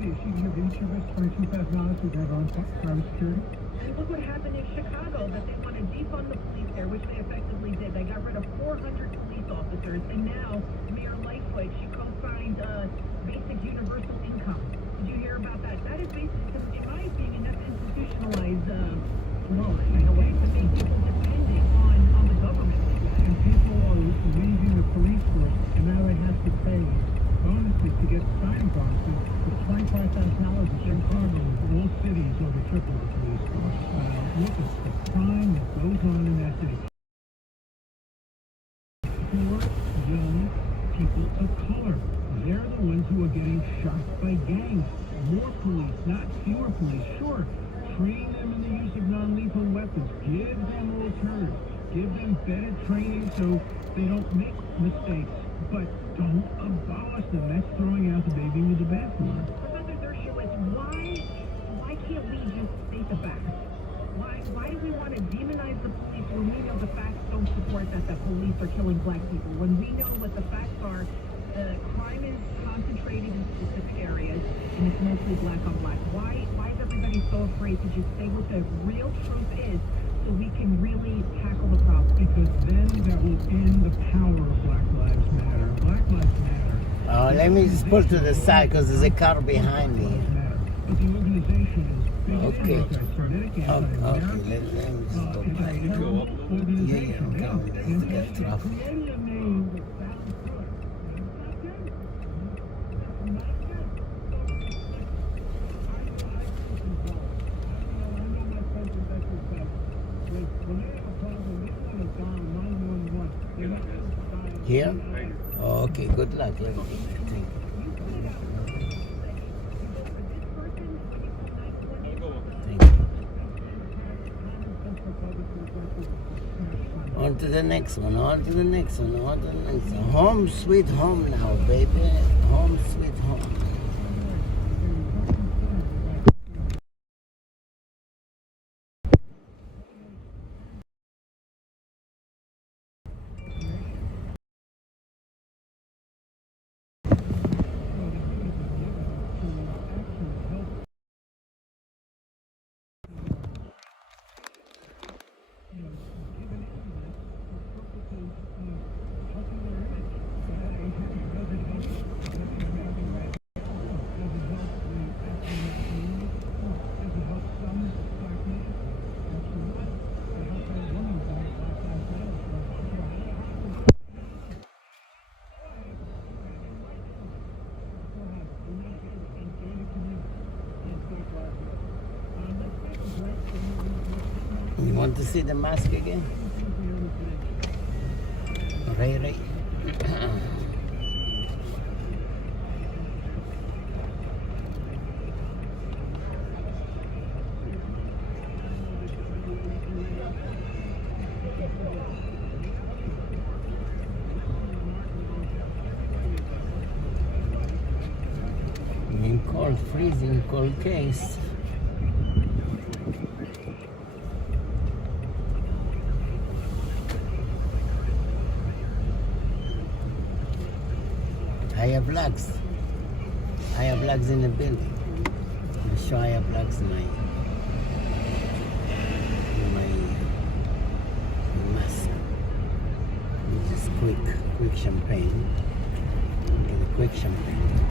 She give each of us $22,000 to get on private security? And look what happened in Chicago, that they want to defund the police there, which they effectively did. They got rid of 400 police officers, and now Mayor Lightfoot, she co-signed basic universal income. Did you hear about that? That is basically, in my opinion, that's institutionalized law in a way to make people dependent on the government. And people are leaving the police force, and now they have to pay bonuses to get signing bonuses for $25,000 in Chicago, with all cities over triple the police force. Look at the crime that goes on in that city. Poor, young people of color. They're the ones who are getting shot by gangs. More police, not fewer police. Sure, train them in the use of non-lethal weapons. Give them alternatives. Give them better training so they don't make mistakes. But don't abolish them. That's throwing out the baby with the bathwater. Professor Dershowitz, why can't we just state the facts? Why do we want to demonize the police when we know the facts don't support that the police are killing black people? When we know what the facts are, crime is concentrated in specific areas, and it's mostly black on black. Why is it everybody's so afraid to just say what the real truth is so we can really tackle the problem? Because then that will end the power of Black Lives Matter. Black Lives Matter. Oh, let me just pull to the side because there's a car behind me. But the organization is big Okay. anti-Semitic, Okay, anti-American. let me just go by. Organization, Yeah, okay. Let's get traffic. creating a name that sounds good. That's not good. Here? Oh, okay, good luck. Thank you. Thank you. On to the next one, on to the next one, on to the next one. Home sweet home now, baby. Home sweet home. You want to see the mask again? Ray. In cold, freezing cold case. I have blacks. I have blacks in the building. I'm sure I have blacks in my mask. Just quick champagne. Get a quick champagne.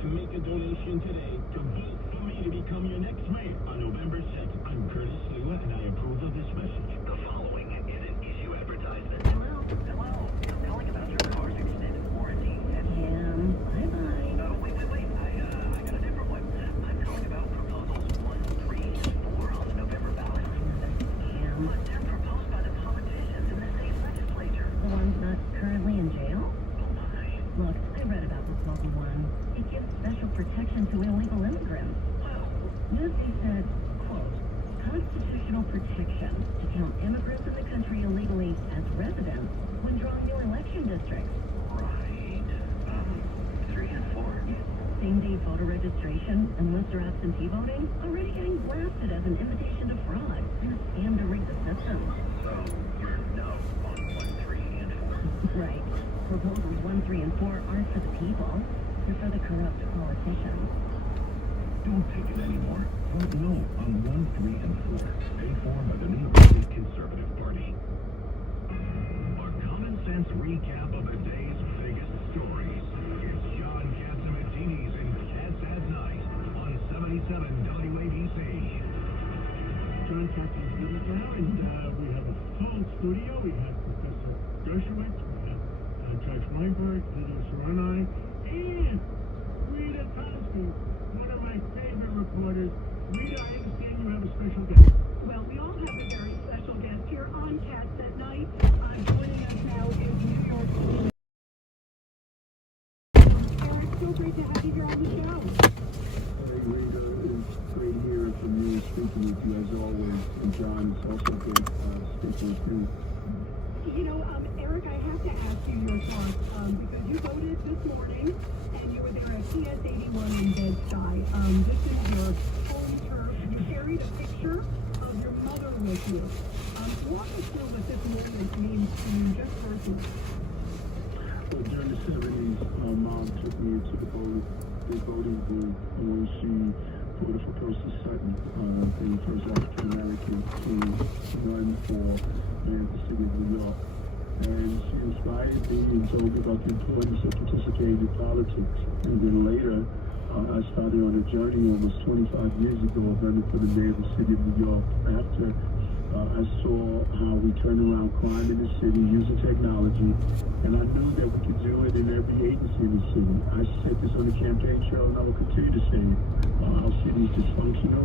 To make a donation today to vote for me to become your next mayor on November 2nd. I'm Curtis Lewa, and I approve of this message. The following is an issue advertisement. Hello. I'm calling about your car's extended warranty. Bye-bye. Wait. I got a different one. I'm calling about proposals 1, 3, and 4 on the November ballot. But they're proposed by the politicians in the state legislature. The one's not currently in jail? Look, I read about Proposal 1. It gives special protection to illegal immigrants. Newsday said, quote, constitutional protection to count immigrants in the country illegally as residents when drawing new election districts. Right. 3 and 4. Same-day voter registration and lister absentee voting already getting blasted as an invitation to fraud and a scam to rig the system. So, you're no on 1, 3, and 4. Right. Proposals 1, 3, and 4 aren't for the people. They're for the corrupt politicians. Don't take it anymore. Vote no on 1, 3, and 4. Paid for by the New York Conservative Party. A common sense recap of the day's biggest stories. It's John Katsimatidis and Cats at Night on 77 WABC. John Katsimatidis now, and we have a full studio. We have Professor Dershowitz, we have Judge Weinberg, Lydia Serrani, and Rita Kosky, one of my favorite reporters. Rita, I understand you have a special guest. Well, we all have a very special guest here on Cats at Night. Joining us now is New York City. Eric, so great to have you here on the show. Hey, Rita, it's great as always. And John is also a great speaker too. You know, Eric, I have to ask you your thoughts because you voted this morning and you were there at PS 81 in Bed-Stuy. This is your home turf. You carried a picture of your mother with you. Walk us through what this moment means to you just personally. Well, during the 70s, Mom took me into the voting booth when she voted for Percy Sutton, the first African American to run for the city of New York. And she inspired me and told me about the importance of participating in politics. And then later, I started on a journey almost 25 years ago of running for the mayor of the city of New York after I saw how we turn around crime in the city using technology, and I knew that we could do it in every agency in the city. I said this on the campaign trail, and I will continue to say it. Our city is dysfunctional.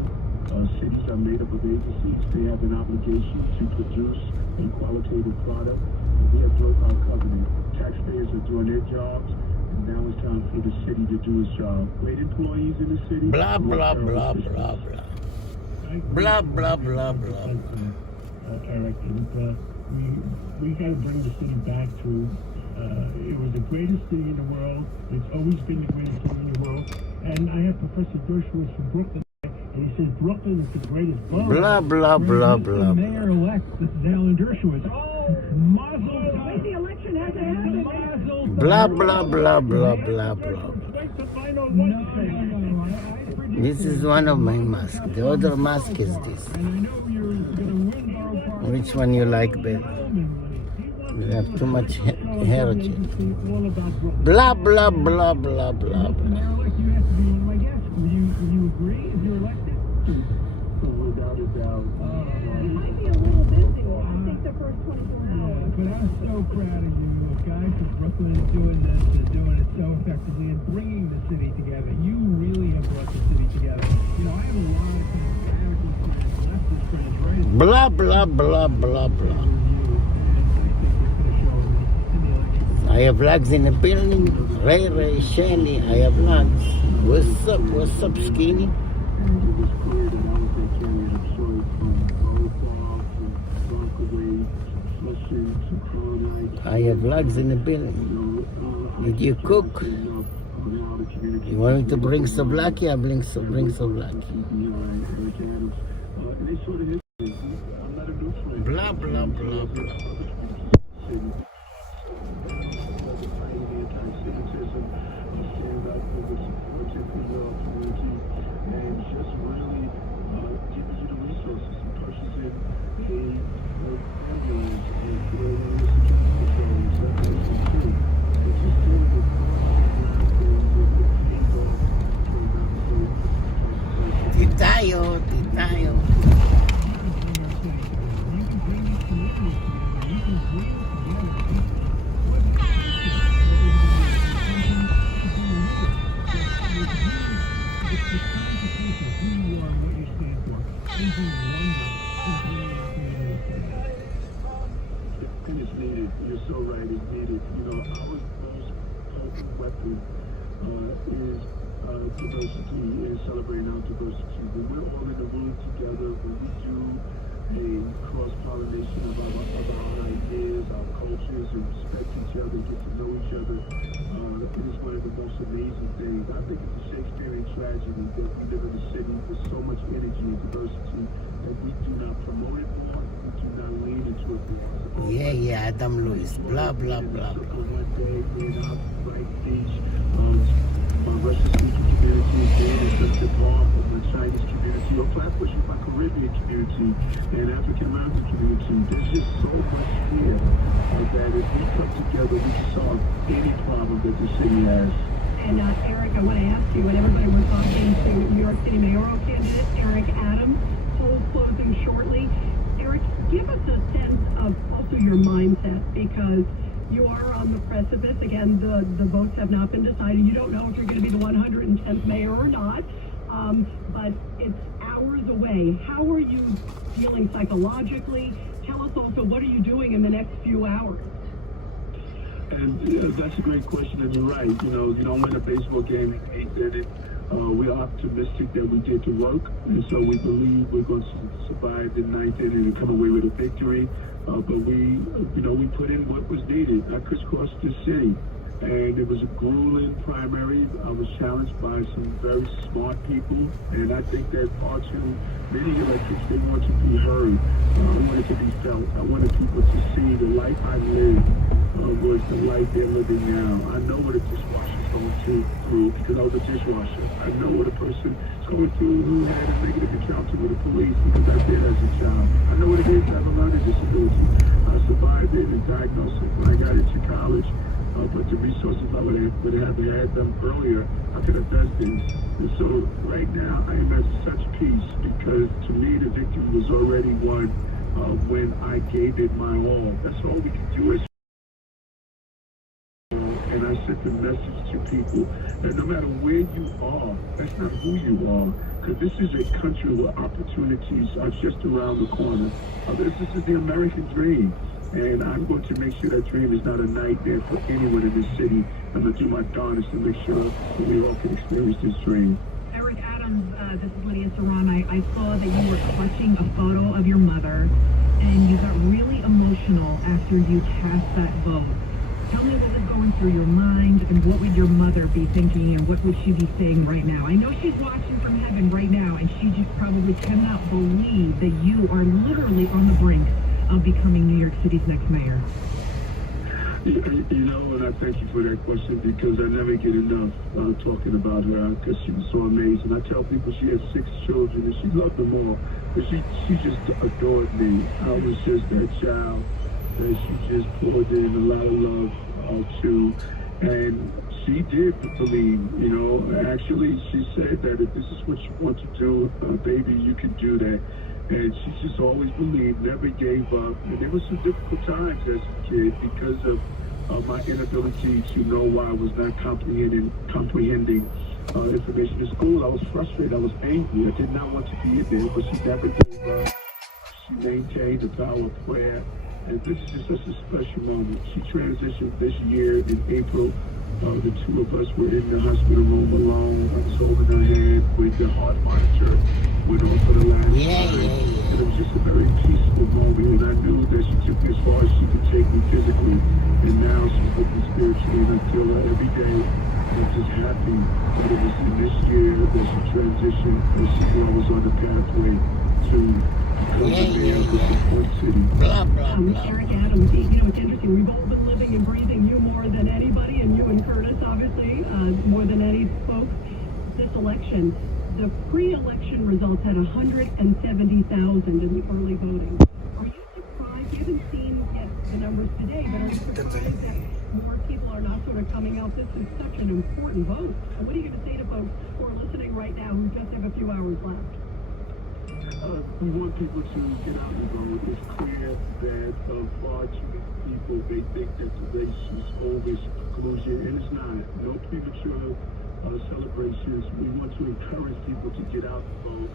Cities are made up of agencies. They have an obligation to produce a qualitative product. We have broke our covenant. Taxpayers are doing their jobs, and now it's time for the city to do its job. Great employees in the city. Blah, blah, blah, blah, blah. Blah, blah, blah, blah. Eric, and we got to bring the city back to, it was the greatest city in the world. It's always been the greatest city in the world. And I have Professor Dershowitz from Brooklyn, and he says Brooklyn is the greatest borough. Blah, blah, blah, blah. Mayor-elect, this is Alan Dershowitz. Oh, mazel tov. The election has to happen. Mazel tov. Blah, blah, blah, blah, blah, blah. This is one of my masks. The other mask is this. Which one you like better? You have too much hair. Blah, blah, blah, blah, blah, blah. Would you agree if you're elected? Without a doubt. It might be a little busy. I think the first 24 hours. But I'm so proud of you. A guy from Brooklyn is doing this, is doing it so effectively, and bringing the city together. You really have brought the city together. You know, I have a lot of conservative friends, leftist friends, right? Blah, blah, blah, blah, blah. I have lags in the building. Ray, Ray, Shani, I have lags. What's up, Skinny? I have lags in the building. Did you cook? You want me to bring some blackie? I'll bring some blackie. Blah, blah, blah, blah. Titayo. And it's needed. You're so right. It's needed. You know, our most potent weapon is diversity and celebrating our diversity. When we're all in the room together, when we do a cross-pollination of our ideas, our cultures, and respect each other, get to know each other, it is one of the most amazing things. I think it's a Shakespearean tragedy that we live in a city with so much energy and diversity that we do not promote it more, we do not lean into it more. Yeah, Adam Lewis. Blah, blah, blah, blah. One day, we're in our Bright Beach, Russian-speaking community, in Central Park, the Chinese community, or Flatbush, my Caribbean community, and African-American community. There's just so much here that if we come together, we can solve any problem that the city has. And Eric, I want to ask you, and everybody we're talking to New York City mayoral candidate Eric Adams, polls closing shortly. Eric, give us a sense of also your mindset, because you are on the precipice. Again, the votes have not been decided. You don't know if you're going to be the 110th mayor or not, but it's hours away. How are you feeling psychologically? Tell us also, what are you doing in the next few hours? And that's a great question, and you're right. You know, you don't win a baseball game in 8th inning we're optimistic that we did the work, and so we believe we're going to survive the ninth inning and come away with a victory. But we put in what was needed. I crisscrossed the city, and it was a grueling primary. I was challenged by some very smart people, and I think that far too many electors, they want to be heard. I wanted to be felt. I wanted people to see the life I lived was the life they're living now. I know what a dishwasher's going through because I was a dishwasher. I know what a person is going through who had a negative encounter with the police because I did as a child. I know what it is to have a learning disability. I survived it and diagnosed it when I got into college. But the resources I would have had them earlier, I could have done things. And so right now I am at such peace because to me the victory was already won when I gave it my all. That's all we can do is and I sent the message to people that no matter where you are, that's not who you are. Because this is a country where opportunities are just around the corner. This is the American dream. And I'm going to make sure that dream is not a nightmare for anyone in this city. I'm going to do my darndest to make sure that we all can experience this dream. Eric Adams, this is Lydia Saran. I saw that you were clutching a photo of your mother, and you got really emotional after you cast that vote. Tell me what was going through your mind, and what would your mother be thinking, and what would she be saying right now? I know she's watching from heaven right now, and she just probably cannot believe that you are literally on the brink of becoming New York City's next mayor. You know, and I thank you for that question because I never get enough talking about her because she was so amazing. I tell people she has 6 children and she loved them all, but she just adored me. I was just that child that she just poured in a lot of love to, and she did believe, you know, actually she said that if this is what you want to do, baby, you can do that. And she just always believed, never gave up. And there were some difficult times as a kid because of my inability to know why I was not comprehending information in school. I was frustrated. I was angry. I did not want to be in there, but she never gave up. She maintained the power of prayer. And this is just such a special moment. She transitioned this year in April. The 2 of us were in the hospital room alone. I was holding her hand with the heart monitor. Went on for the last time. And it was just a very peaceful moment. And I knew that she took me as far as she could take me physically. And now she's with me spiritually. And I feel her every day. I'm just happy that it was in this year that she transitioned. And she knew I was on the pathway to blah, blah, blah. Eric Adams, you know, it's interesting. We've all been living and breathing you more than anybody, and you and Curtis, obviously, more than any folks. This election, the pre-election results had 170,000 in the early voting. Are you surprised? You haven't seen yet the numbers today, but are you surprised that more people are not sort of coming out? This is such an important vote. And what are you going to say to folks who are listening right now who just have a few hours left? We want people to get out and vote. It's clear that far too many people, they think that the race is over, it's conclusion, and it's not. No premature celebrations. We want to encourage people to get out and vote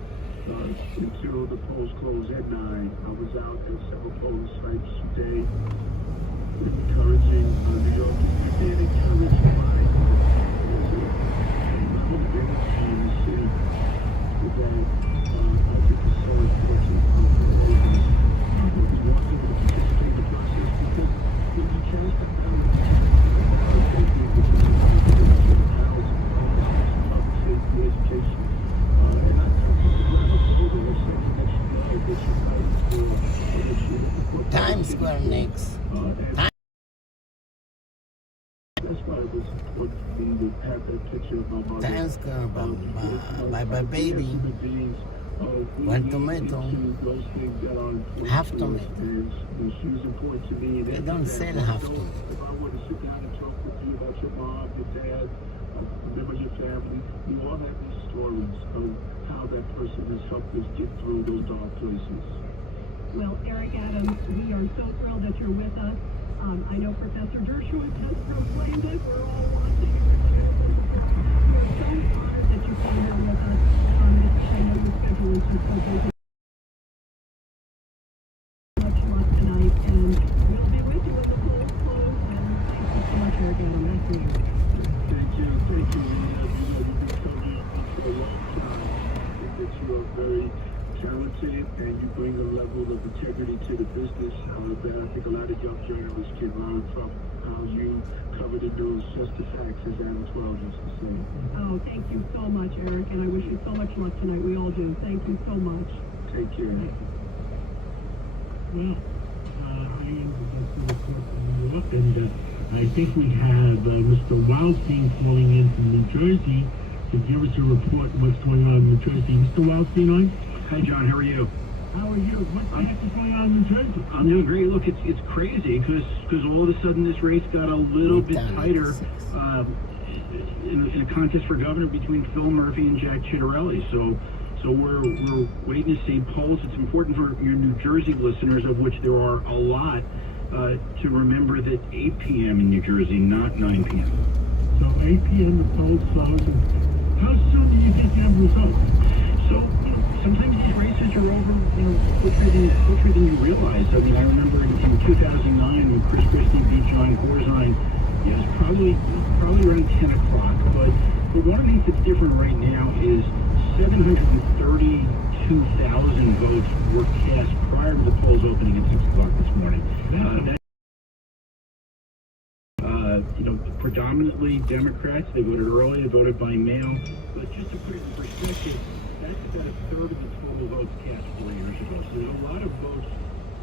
until the polls close at 9. I was out at several polling sites today encouraging New Yorkers and encouraging my energy in the city that I think is so important for voters. We want people to participate in the process because when you change the balance, safety, education, and I think Times Square next. That's why it was important for me to have that picture of my mother. Times Square, my baby. 1 tomato. Half tomato. They don't sell half tomato. If I want to sit down and talk with you about your mom, your dad, members of your family, we all have these stories of how that person has helped us get through those dark places. Well, Eric Adams, we are so thrilled that you're with us. I know Professor Dershowitz has proclaimed it. We're all watching. We're so honored that you came here with us. I know your schedule is just so busy. Much luck tonight, and we'll be with you when the polls close. And thank you so much, Eric Adams. Nice to meet you. Thank you. You know, you've been telling me bring a level of integrity to the business that I think a lot of young journalists can learn from. How you cover the news, just the facts, as Adam 12 used to say. Oh, thank you so much, Eric, and I wish you so much luck tonight. We all do. Thank you so much. Take care. Well, I am the report from New York, and I think we have Mr. Wildstein calling in from New Jersey to give us a report on what's going on in New Jersey. Mr. Wildstein, on? Hi, John. How are you? How are you? What the heck is going on in New Jersey? I'm doing great. Look, it's crazy because all of a sudden this race got a little bit tighter in a contest for governor between Phil Murphy and Jack Ciattarelli. So we're waiting to see polls. It's important for your New Jersey listeners, of which there are a lot, to remember that 8 p.m. in New Jersey, not 9 p.m. So 8 p.m. the polls close. And how soon do you think you have results? So, sometimes these races are over, quicker than you realize. I mean, I remember in 2009 when Chris Christie beat John Corzine, it was probably around 10 o'clock. But one of the things that's different right now is 732,000 votes were cast prior to the polls opening at 6 o'clock this morning. Predominantly Democrats. They voted early. They voted by mail. But just to put it in perspective, that's about a third of the total votes cast 4 years ago. So there's a lot of votes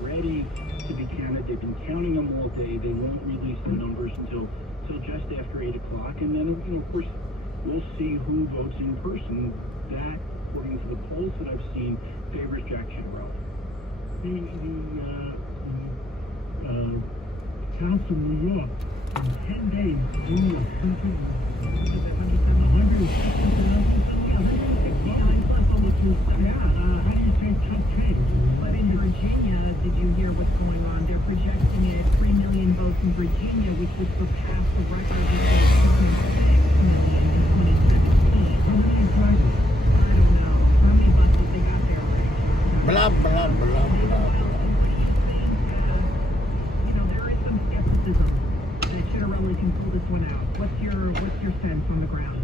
ready to be counted. They've been counting them all day. They won't release the numbers until just after 8 o'clock. And then, of course, we'll see who votes in person. That, according to the polls that I've seen, favors Jack Ciattarelli. The Council of New York, in 10 days, doing 169 plus almost. How do you think Trump changed? But in Virginia, did you hear what's going on? They're projecting it 3 million votes in Virginia, which would surpass the record of 2.6 million in 2017. How many drivers? I don't know. How many buses they got there? Blah, blah, blah, blah, blah. There is some skepticism that Ciattarelli can pull this one out. What's your sense on the ground?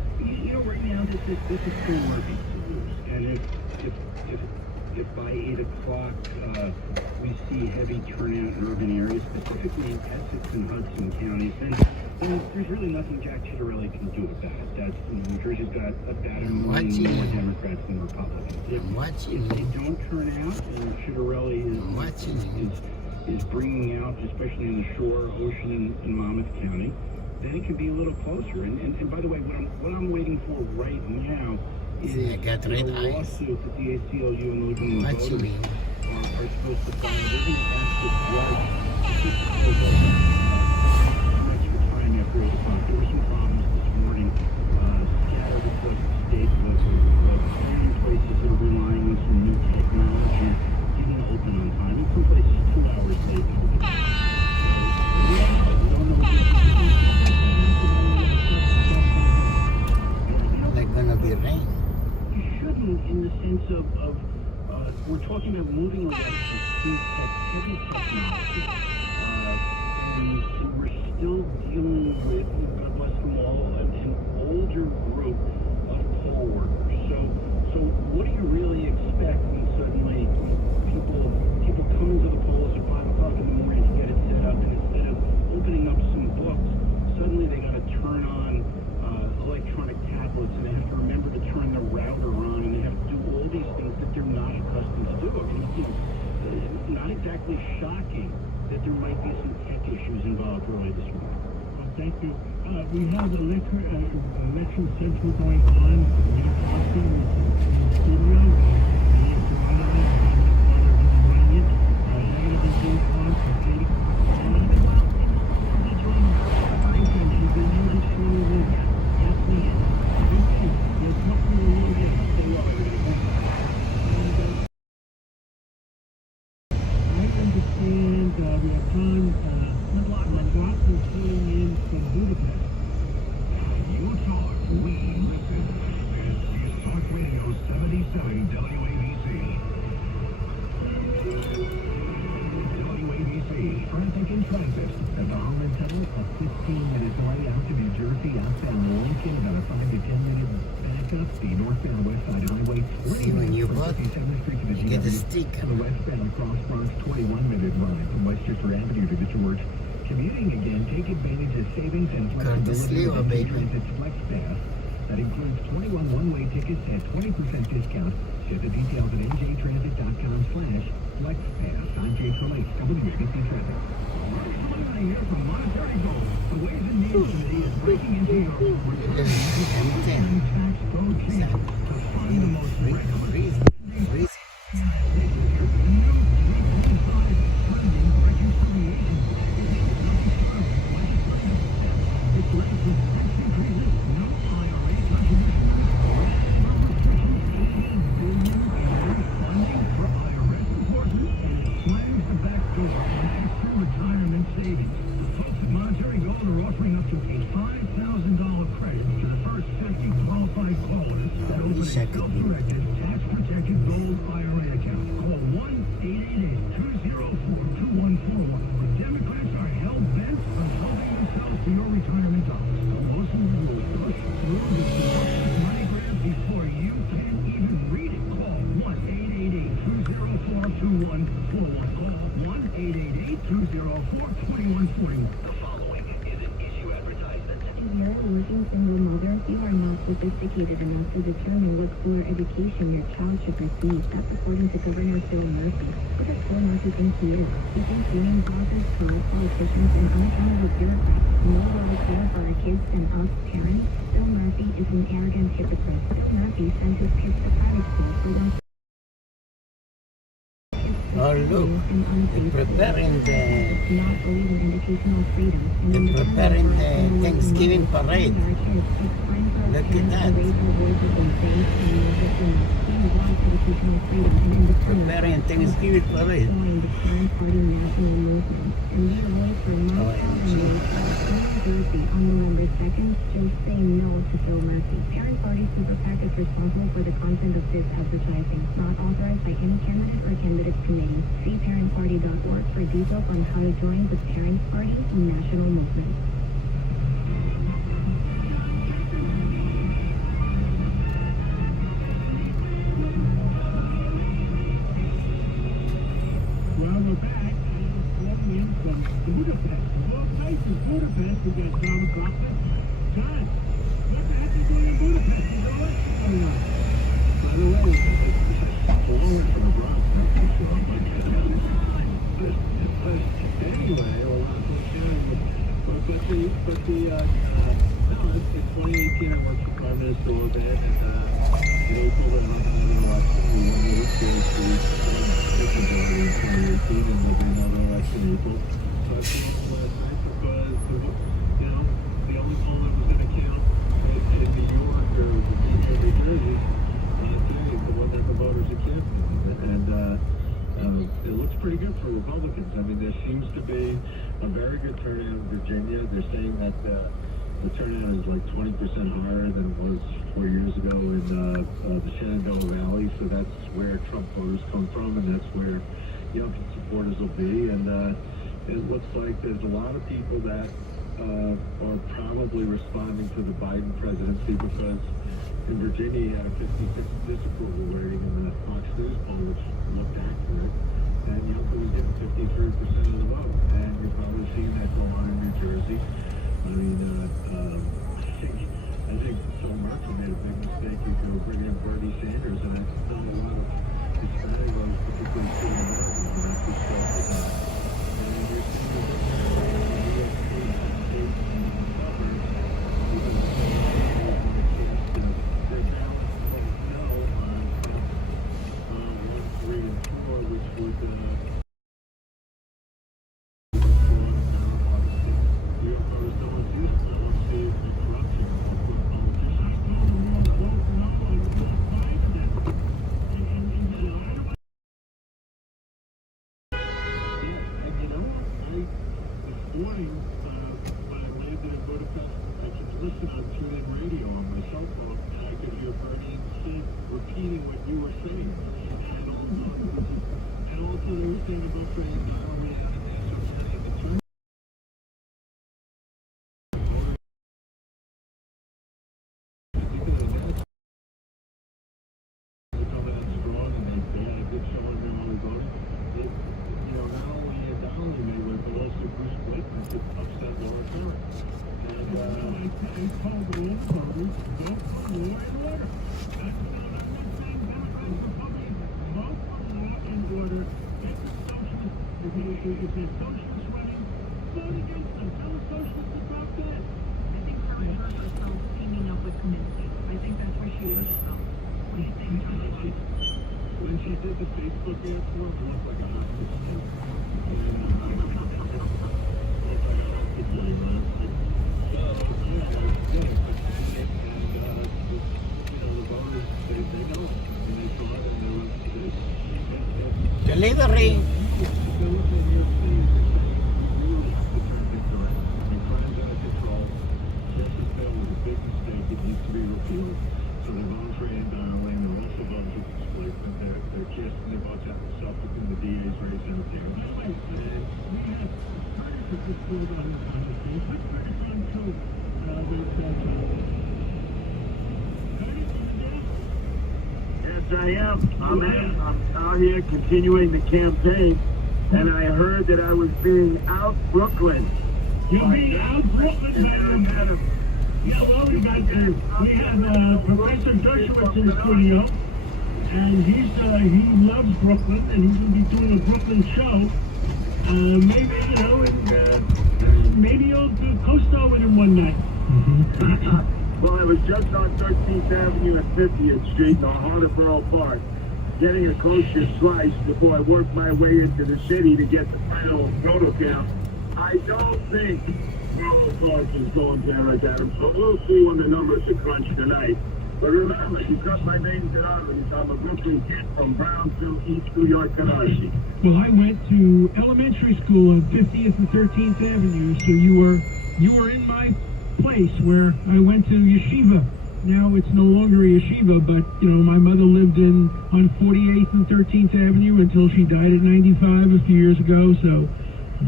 Right now this is Phil Murphy to lose, and if by 8 o'clock we see heavy turnout in urban areas, specifically in Essex and Hudson counties, then there's really nothing Jack Ciattarelli can do about it. New Jersey's got about a million more Democrats than Republicans. If they don't turn out, and Ciattarelli is bringing out, especially in the Shore, Ocean, and Monmouth County, then it can be a little closer. And by the way, what I'm waiting for right now is a lawsuit that the ACLU and Legion of Voters are supposed to file. They're going to ask the judge to take some extra time after 8 o'clock. There were some problems this morning, scattered across the state, with many places that are relying on some new technology didn't open on time. In some places, 2 hours late. Gonna be rain. You shouldn't, in the sense of we're talking about moving elections to heavy technology, and we're still dealing with, God bless them all, an older group of poll workers. So what do you really expect when suddenly people come into the polls at 5 o'clock in the morning to get it set up, and instead of opening up some books, suddenly they got to turn on electronic tablets, and they have to remember to turn the router on, and they have to do all these things that they're not accustomed to do. I mean, it's not exactly shocking that there might be some tech issues involved early this morning. Well, thank you. We have election central going on in Austin, in the studio. south speed, northbound west side highway. See, when you vote, 57th Street to the you get a GW. sticker. The westbound cross Bronx 21-minute ride from Westchester Avenue to the George. Commuting again, take advantage of savings and flexibility with the Transit Flex Pass. That includes 21 one-way tickets at 20% discount. Get the details at njtransit.com/flexpass. I'm Jay Trelake, WABC Traffic. Here from Monetary Gold. The Ways and Means Committee is breaking into your return tax code change to fund the most regular. Retirement savings. The folks at Monetary Gold are offering up to a $5,000 credit to the first 50 qualified callers that open a self-directed, tax-protected Gold IRA account. Call 1-888-204-2141. The Democrats are hell-bent on helping themselves to your retirement dollars. The most of you will push through this money grab before you can even read it. Call 1-888-204-2141. Call 1-888-204-2141. The following is an issue advertisement. If you're a working single mother, you are not sophisticated enough to determine what school or education your child should receive. That's according to Governor Phil Murphy. Who does Phil Murphy think he is? He thinks union bosses, corrupt politicians, and unaccountable bureaucrats know what is better for our kids than us parents. Phil Murphy is an arrogant hypocrite. Phil Murphy sent his kids to private school for them. Oh look, they're preparing the Thanksgiving parade. Look at that. Preparing Thanksgiving parade. On November 2nd, she'll say no to Phil Murphy. Parent Party Super PAC is responsible for the content of this advertising, not authorized by any candidate or candidates committee. See parentparty.org for details on how to join the Parent Party national movement. Well, we're back. From Budapest. Well, nice in Budapest. We got John McLaughlin. John, what the heck are you doing in Budapest? Is there an election coming up? By the way, forward from the Bronx, not too sure, but anyway, well, in 2018 I worked for Prime Minister Orban, and in April they were having an election. We won the state to majority in 2018, and there'll be another election in April. So I came up last night because the only poll that was going to count in New York or Virginia or New Jersey today is the one that the voters are counting. And it looks pretty good for Republicans. I mean, there seems to be a very good turnout in Virginia. They're saying that the turnout is like 20% higher than it was 4 years ago in the Shenandoah Valley. So that's where Trump voters come from, and that's where Youngkin supporters will be. And it looks like there's a lot of people that are probably responding to the Biden presidency because in Virginia he had a 56 disapproval rating in the Fox News poll, which looked accurate, and Youngkin was getting 53% of the vote. And you're probably seeing that go on in New Jersey. I mean, I think Phil Murphy made a big mistake. He could bring in Bernie Sanders, and it's not a lot of Hispanic voters, particularly Cuban Americans, and that's what's going on. And you're seeing the morning, when I landed in Budapest, I could listen on TuneIn Radio on my cell phone, and I could hear Bernie and Steve repeating what you were saying. And also they were saying about saying, super split and to upset Laura Curran. And I told all the voters, vote for law and order. That's not, I'm not saying Democrats, Republicans, vote for law and order. Get the socialists, if they're socialists running, vote against them. Tell the socialists to drop dead. I think her and herself teaming up with Kaminsky. I think that's where she was from. What do you think, Johnny? When she did the Facebook ad for it, it looked like a hospital. Delivery. So they're voting for Ann Darling, they're also voting for the split, but they're casting their votes out themselves between the DA's race and the DA's. We have Curtis at this school on the conversation. Let's Curtis on to the Yes, I am. I'm out here continuing the campaign, and I heard that I was being out Brooklyn. You're being out Brooklyn, yeah, well, we have Professor Dershowitz in the studio, and he loves Brooklyn, and he's going to be doing a Brooklyn show. Maybe, you know, and maybe you'll co-star with him one night. Well, I was just on 13th Avenue and 50th Street in the heart of Borough Park, getting a kosher slice before I worked my way into the city to get the final photo count. I don't think Borough Park is going to Eric Adams, so we'll see when the numbers are crunched tonight. But remember, you cut my name to others. I'm a Brooklyn kid from Brownsville, East New York, Canarsie. Well, I went to elementary school on 50th and 13th Avenue, so you were in my place where I went to yeshiva. Now it's no longer a yeshiva, but you know, my mother lived on 48th and 13th Avenue until she died at 95 a few years ago. So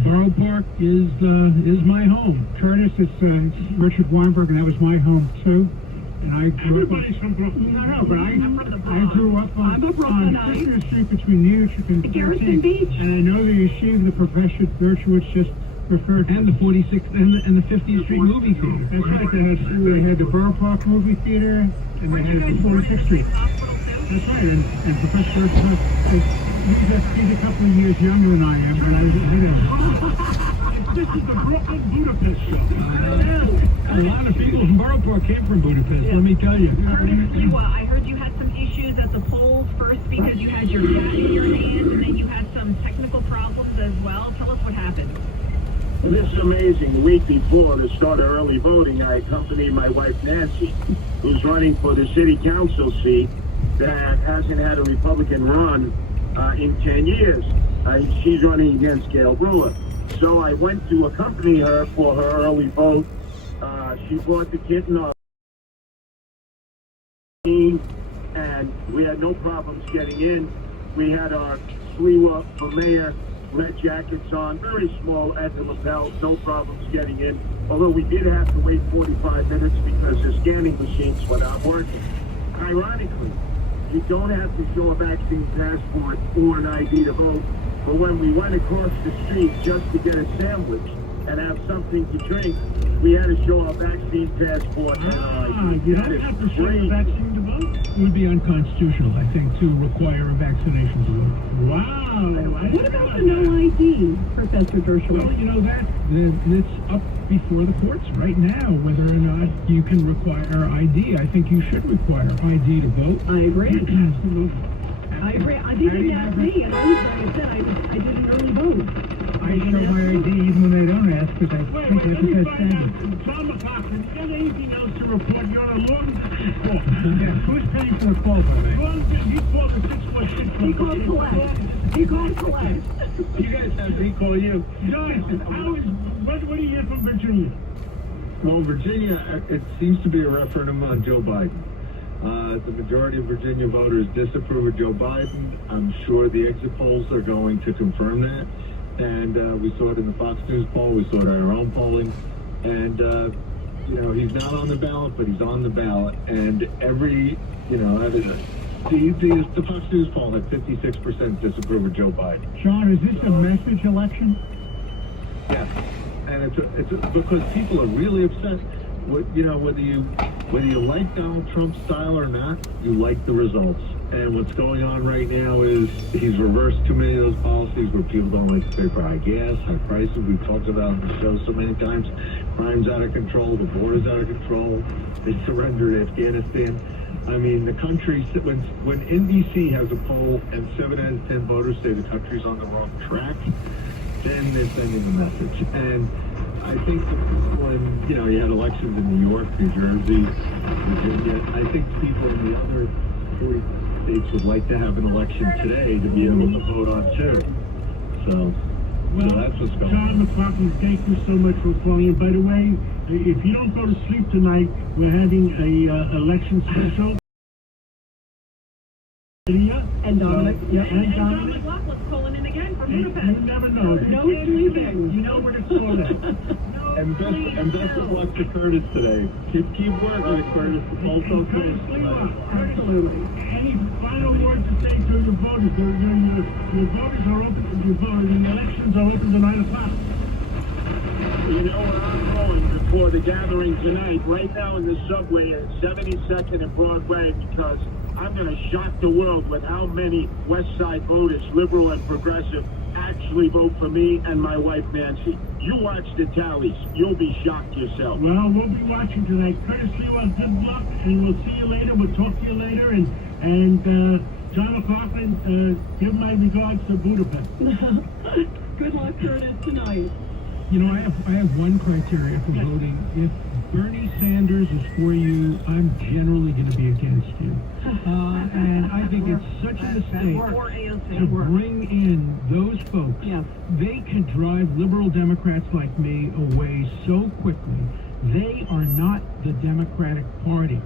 Borough Park is my home. Curtis, it's Richard Weinberg, and that was my home too. And I grew Everybody's from Brooklyn. No, but I grew up on Christmas Street between New York and Garrison Beach. And I know the yeshiva, the Professor Dershowitz just referred, and the 46th and the 50th Street movie theater. That's right. They had the Borough Park movie theater, and they had the 46th Street. That's right. And Professor Dershowitz, he's a couple of years younger than I am, but I know. This is the Brooklyn Budapest show. A lot of people from Borough Park came from Budapest, let me tell you. I heard you had some issues at the polls first because you had your cat in your hand, and then you had some technical problems as well. Tell us what happened. Well, this is amazing. The week before the start of early voting, I accompanied my wife Nancy, who's running for the city council seat that hasn't had a Republican run in 10 years. She's running against Gail Brewer. So I went to accompany her for her early vote. She brought the kitten on, and we had no problems getting in. We had our Sliwa for mayor, red jackets on, very small at the lapels, no problems getting in. Although we did have to wait 45 minutes because the scanning machines were not working. Ironically, you don't have to show a vaccine passport or an ID to vote. But when we went across the street just to get a sandwich and have something to drink, we had to show our vaccine passport and our ID. You don't have to show a vaccine to vote? It would be unconstitutional, I think, to require a vaccination to vote. Wow! What about the no ID, Professor Dershowitz? Well, you know, it's up before the courts right now, whether or not you can require ID. I think you should require ID to vote. I agree. I agree. I didn't ask me, and like I said, I did an early vote. I show my ID even when they don't ask, because I think that's a standard. Tom McLaughlin, you got anything else to report? You're on a long distance call. Yeah, who's paying for the call, by the way? He called the 646. He called collect. He called collect. You guys have me call you. John, what do you hear from Virginia? Well, Virginia, it seems to be a referendum on Joe Biden. The majority of Virginia voters disapprove of Joe Biden. I'm sure the exit polls are going to confirm that. And we saw it in the Fox News poll. We saw it in our own polling. And, you know, he's not on the ballot, but he's on the ballot. And every, you know, the Fox News poll had 56% disapprove of Joe Biden. Sean, is this a message election? Yes, and it's because people are really upset. Whether you like Donald Trump's style or not, you like the results. And what's going on right now is he's reversed too many of those policies where people don't like to pay for high gas, high prices. We've talked about on the show so many times. Crime's out of control. The border's out of control. They surrendered Afghanistan. I mean, the country, when NBC has a poll and 7 out of 10 voters say the country's on the wrong track, then they're sending a message. And I think when, you had elections in New York, New Jersey, Virginia, I think people in the other 40 states would like to have an election today to be able to vote on too. So that's what's going on. John McLaughlin, thank you so much for calling. And by the way, if you don't go to sleep tonight, we're having a election special. And Dominic. And John McLaughlin's calling in again from Budapest. You never know. No sleeping. You know where to call it. And best of luck to Curtis today. Keep working at Curtis. The polls don't close tonight. Absolutely. Any final words to say to your voters? Your voters are open. The elections are open to 9 o'clock. You know where I'm going before the gathering tonight, right now in the subway at 72nd and Broadway, because I'm going to shock the world with how many West Side voters, liberal and progressive, actually vote for me and my wife Nancy. You watch the tallies. You'll be shocked yourself. Well, we'll be watching tonight. Curtis, you have good luck, and we'll see you later. We'll talk to you later. And John McLaughlin, give my regards to Budapest. Good luck, Curtis, tonight. I have one criteria for voting. If Bernie Sanders is for you, I'm generally going to be against you. And I think it's such a mistake to bring in those folks. Yes. They can drive liberal Democrats like me away so quickly. They are not the Democratic Party.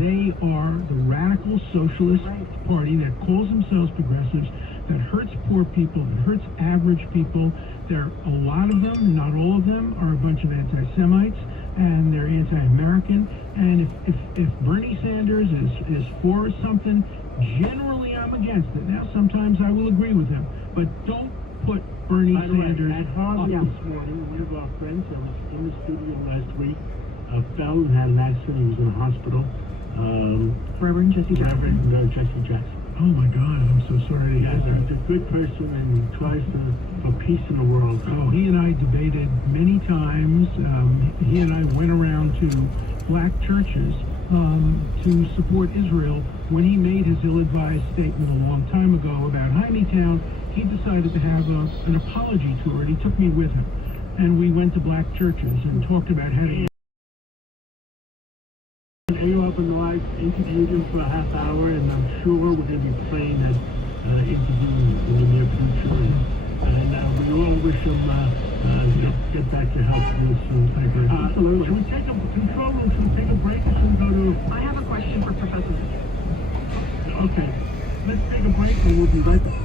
They are the radical socialist party that calls themselves progressives, that hurts poor people, that hurts average people. A lot of them, not all of them, are a bunch of anti-Semites, and they're anti-American. And if Bernie Sanders is for something, generally I'm against it. Now, sometimes I will agree with him, but don't put Bernie Sanders at Harvard this morning. One of our friends that was in the studio last week fell and had an accident. He was in the hospital. Reverend Jesse Jackson. Reverend Jesse Jackson. Oh my God, I'm so sorry to hear that. He's a good person and tries for peace in the world. Oh, he and I debated many times. He and I went around to black churches to support Israel. When he made his ill-advised statement a long time ago about Town, he decided to have an apology tour, and he took me with him. And we went to black churches and talked about how to... AOL and Live interviewed him for a half hour, and I'm sure we're going to be playing that interview in the near future. And we all wish him get back to health real soon. Absolutely. Should we take a control room? Should we take a break, or should we go to... I have a question for Professor. Okay. Let's take a break, and we'll be right back.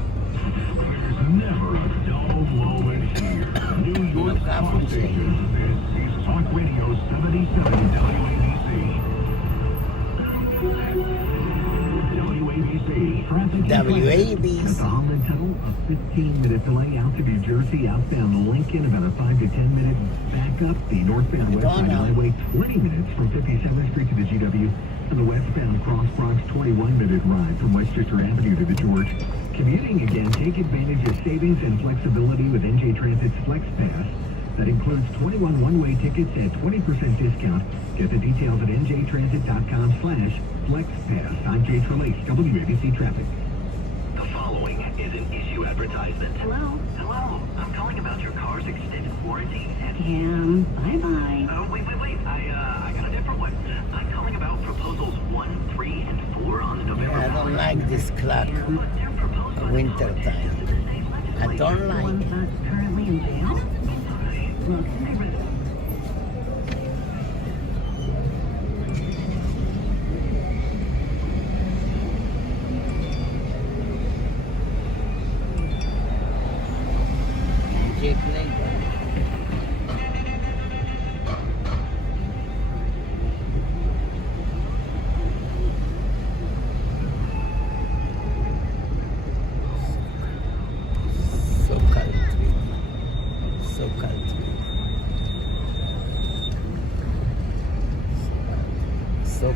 There's never a dull moment here. New York Talk Station. This is Talk Radio 77 WABC. WABC. WABC. Calm until a 15-minute delay out to New Jersey, outbound Lincoln, about a 5 to 10 minute backup. The northbound West Side Highway, 20 minutes from 57th Street to the GW. And the westbound Cross Bronx, 21-minute ride from Westchester Avenue to the George. Commuting again, take advantage of savings and flexibility with NJ Transit's Flex Pass. That includes 21 one-way tickets at 20% discount. Get the details at njtransit.com/FlexPass. I'm Jay Trelase, WABC Traffic. The following is an issue advertisement. Hello? Hello. I'm calling about your car's extended warranty. Cam, bye-bye. Oh, wait. I got a different one. I'm calling about proposals 1, 3, and 4 on the November. I don't like this clock. Winter time. I don't like it. That's currently in jail? Look, I read it. So country.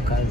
culture.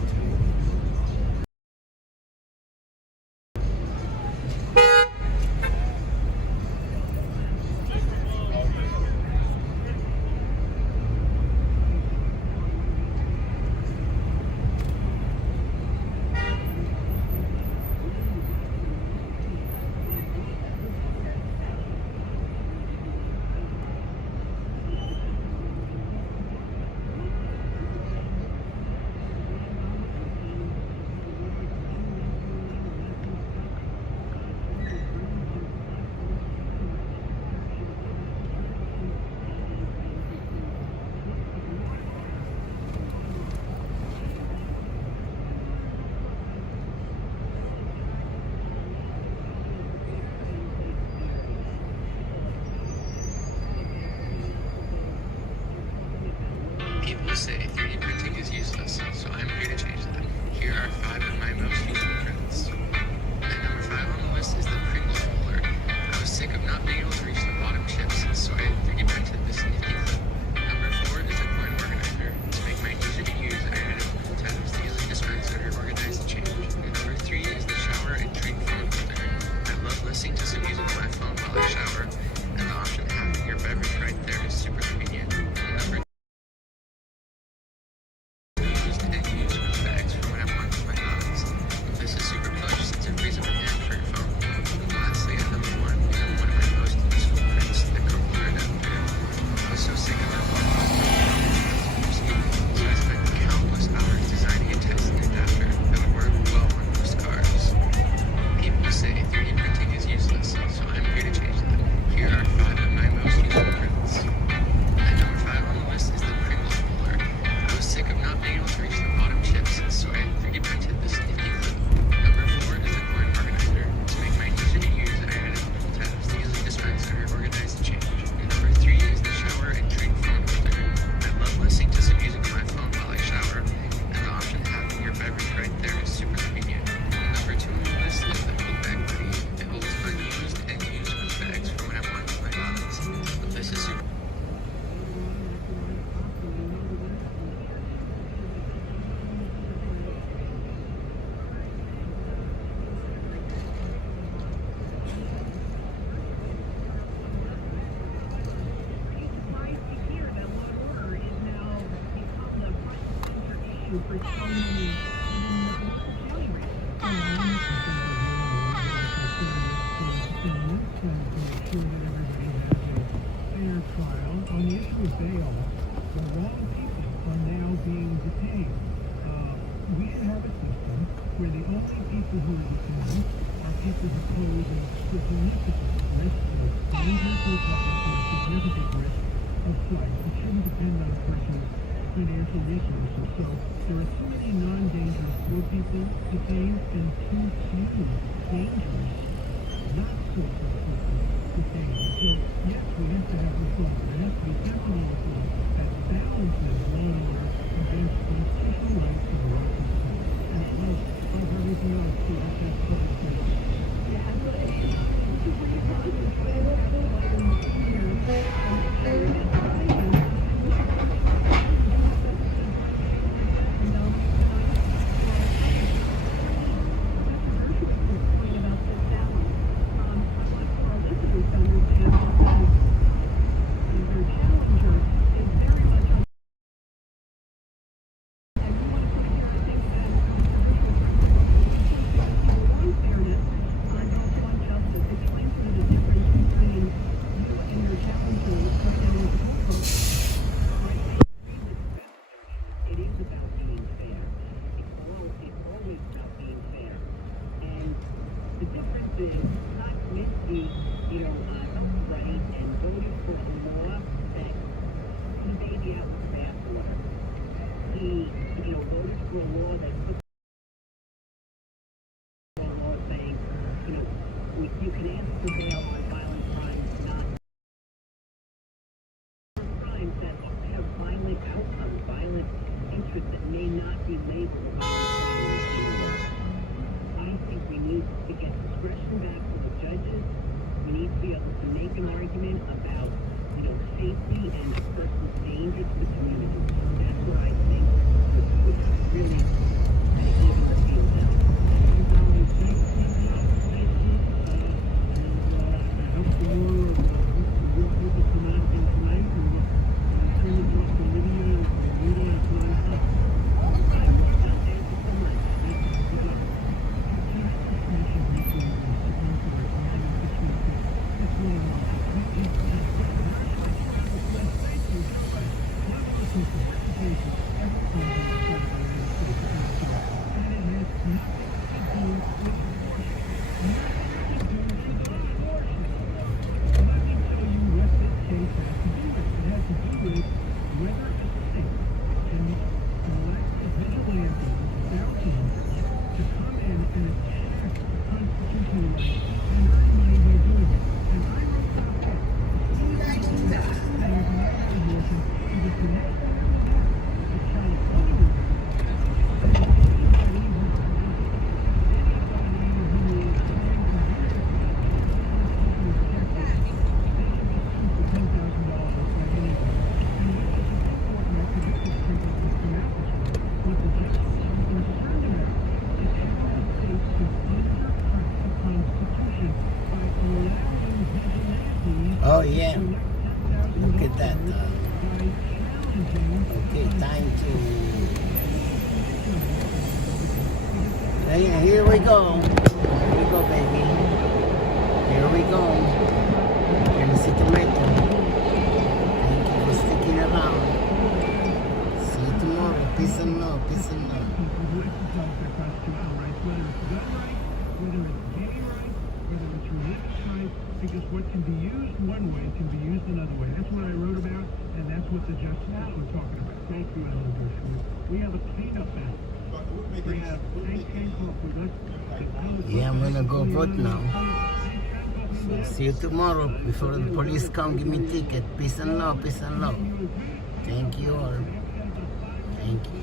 People say 3D printing is useless, so I'm here to change that. Here are 5 of my most useful prints. At number 5 on the list is the Pringles roller. I was sick of not being able to reach the bottom chips, so I 3D printed this nifty clip. Number 4 is the coin organizer. To make mine easier to use, I added pull tabs to easily dispense or organize the change. And number 3 is the shower and drink phone holder. I love listening to some music on my phone while I shower, and the option of having your beverage right there is super convenient. And number this is super plush since it frees up your hand for your phone. And lastly, at number 1, we have one of my most useful prints, the coupler adapter. I was so sick of it, so I spent countless hours designing and testing an adapter that would work well on most cars. People say 3D printing is useless, so I'm here to change that. Here are 5 of my most useful prints. At number 5 on the list is the Pringles roller. I was sick of not being able to reach the bottom chips, so I 3D printed this nifty clip. Number 4 is the coin organizer. To make mine easier to use, I added pull tabs to easily dispense or organize the change. And number 3 is the shower and drink phone holder. I love listening to some music on my phone while I shower, and the option of having your beverage right there is super convenient. And number 2 on the list is the Cool Bag Buddy. It holds unused and used food bags for when I want to my bottles. This is super. For so many fair trial on the issue of bail. The wrong people are now being detained. We should have a system where the only people who are detained are people who pose a significant risk of danger to the public or a significant risk of flight. It shouldn't depend on a person's financial resources. So there are too many non-dangerous poor people detained and too few dangerous, not so people detained. So yes, we have to have reform. There has to be temporary reform that balances law and order against constitutional rights of the right to speak. And like everything else, we have to have public safety. You can ask for bail on violent crimes, not crimes that have violent outcomes, violent interests that may not be labeled violent crimes. I think we need to get discretion back to the judges. We need to be able to make an argument about, safety and a person's danger to the community. That's what I think would really Yeah. Look at that. Okay, time to... Here we go. Here we go, baby. Here we go. MC Tomato. Thank you for sticking around. See you tomorrow. Peace and love. Peace and love. Because what can be used one way can be used another way. That's what I wrote about, and that's what the justices were talking about. Thank you, Alan Dershowitz. We have a cleanup now. We have Hank Hancock with us. Yeah, I'm gonna go vote now. So see you tomorrow before the police come give me ticket. Peace and love. Peace and love. Thank you all. Thank you.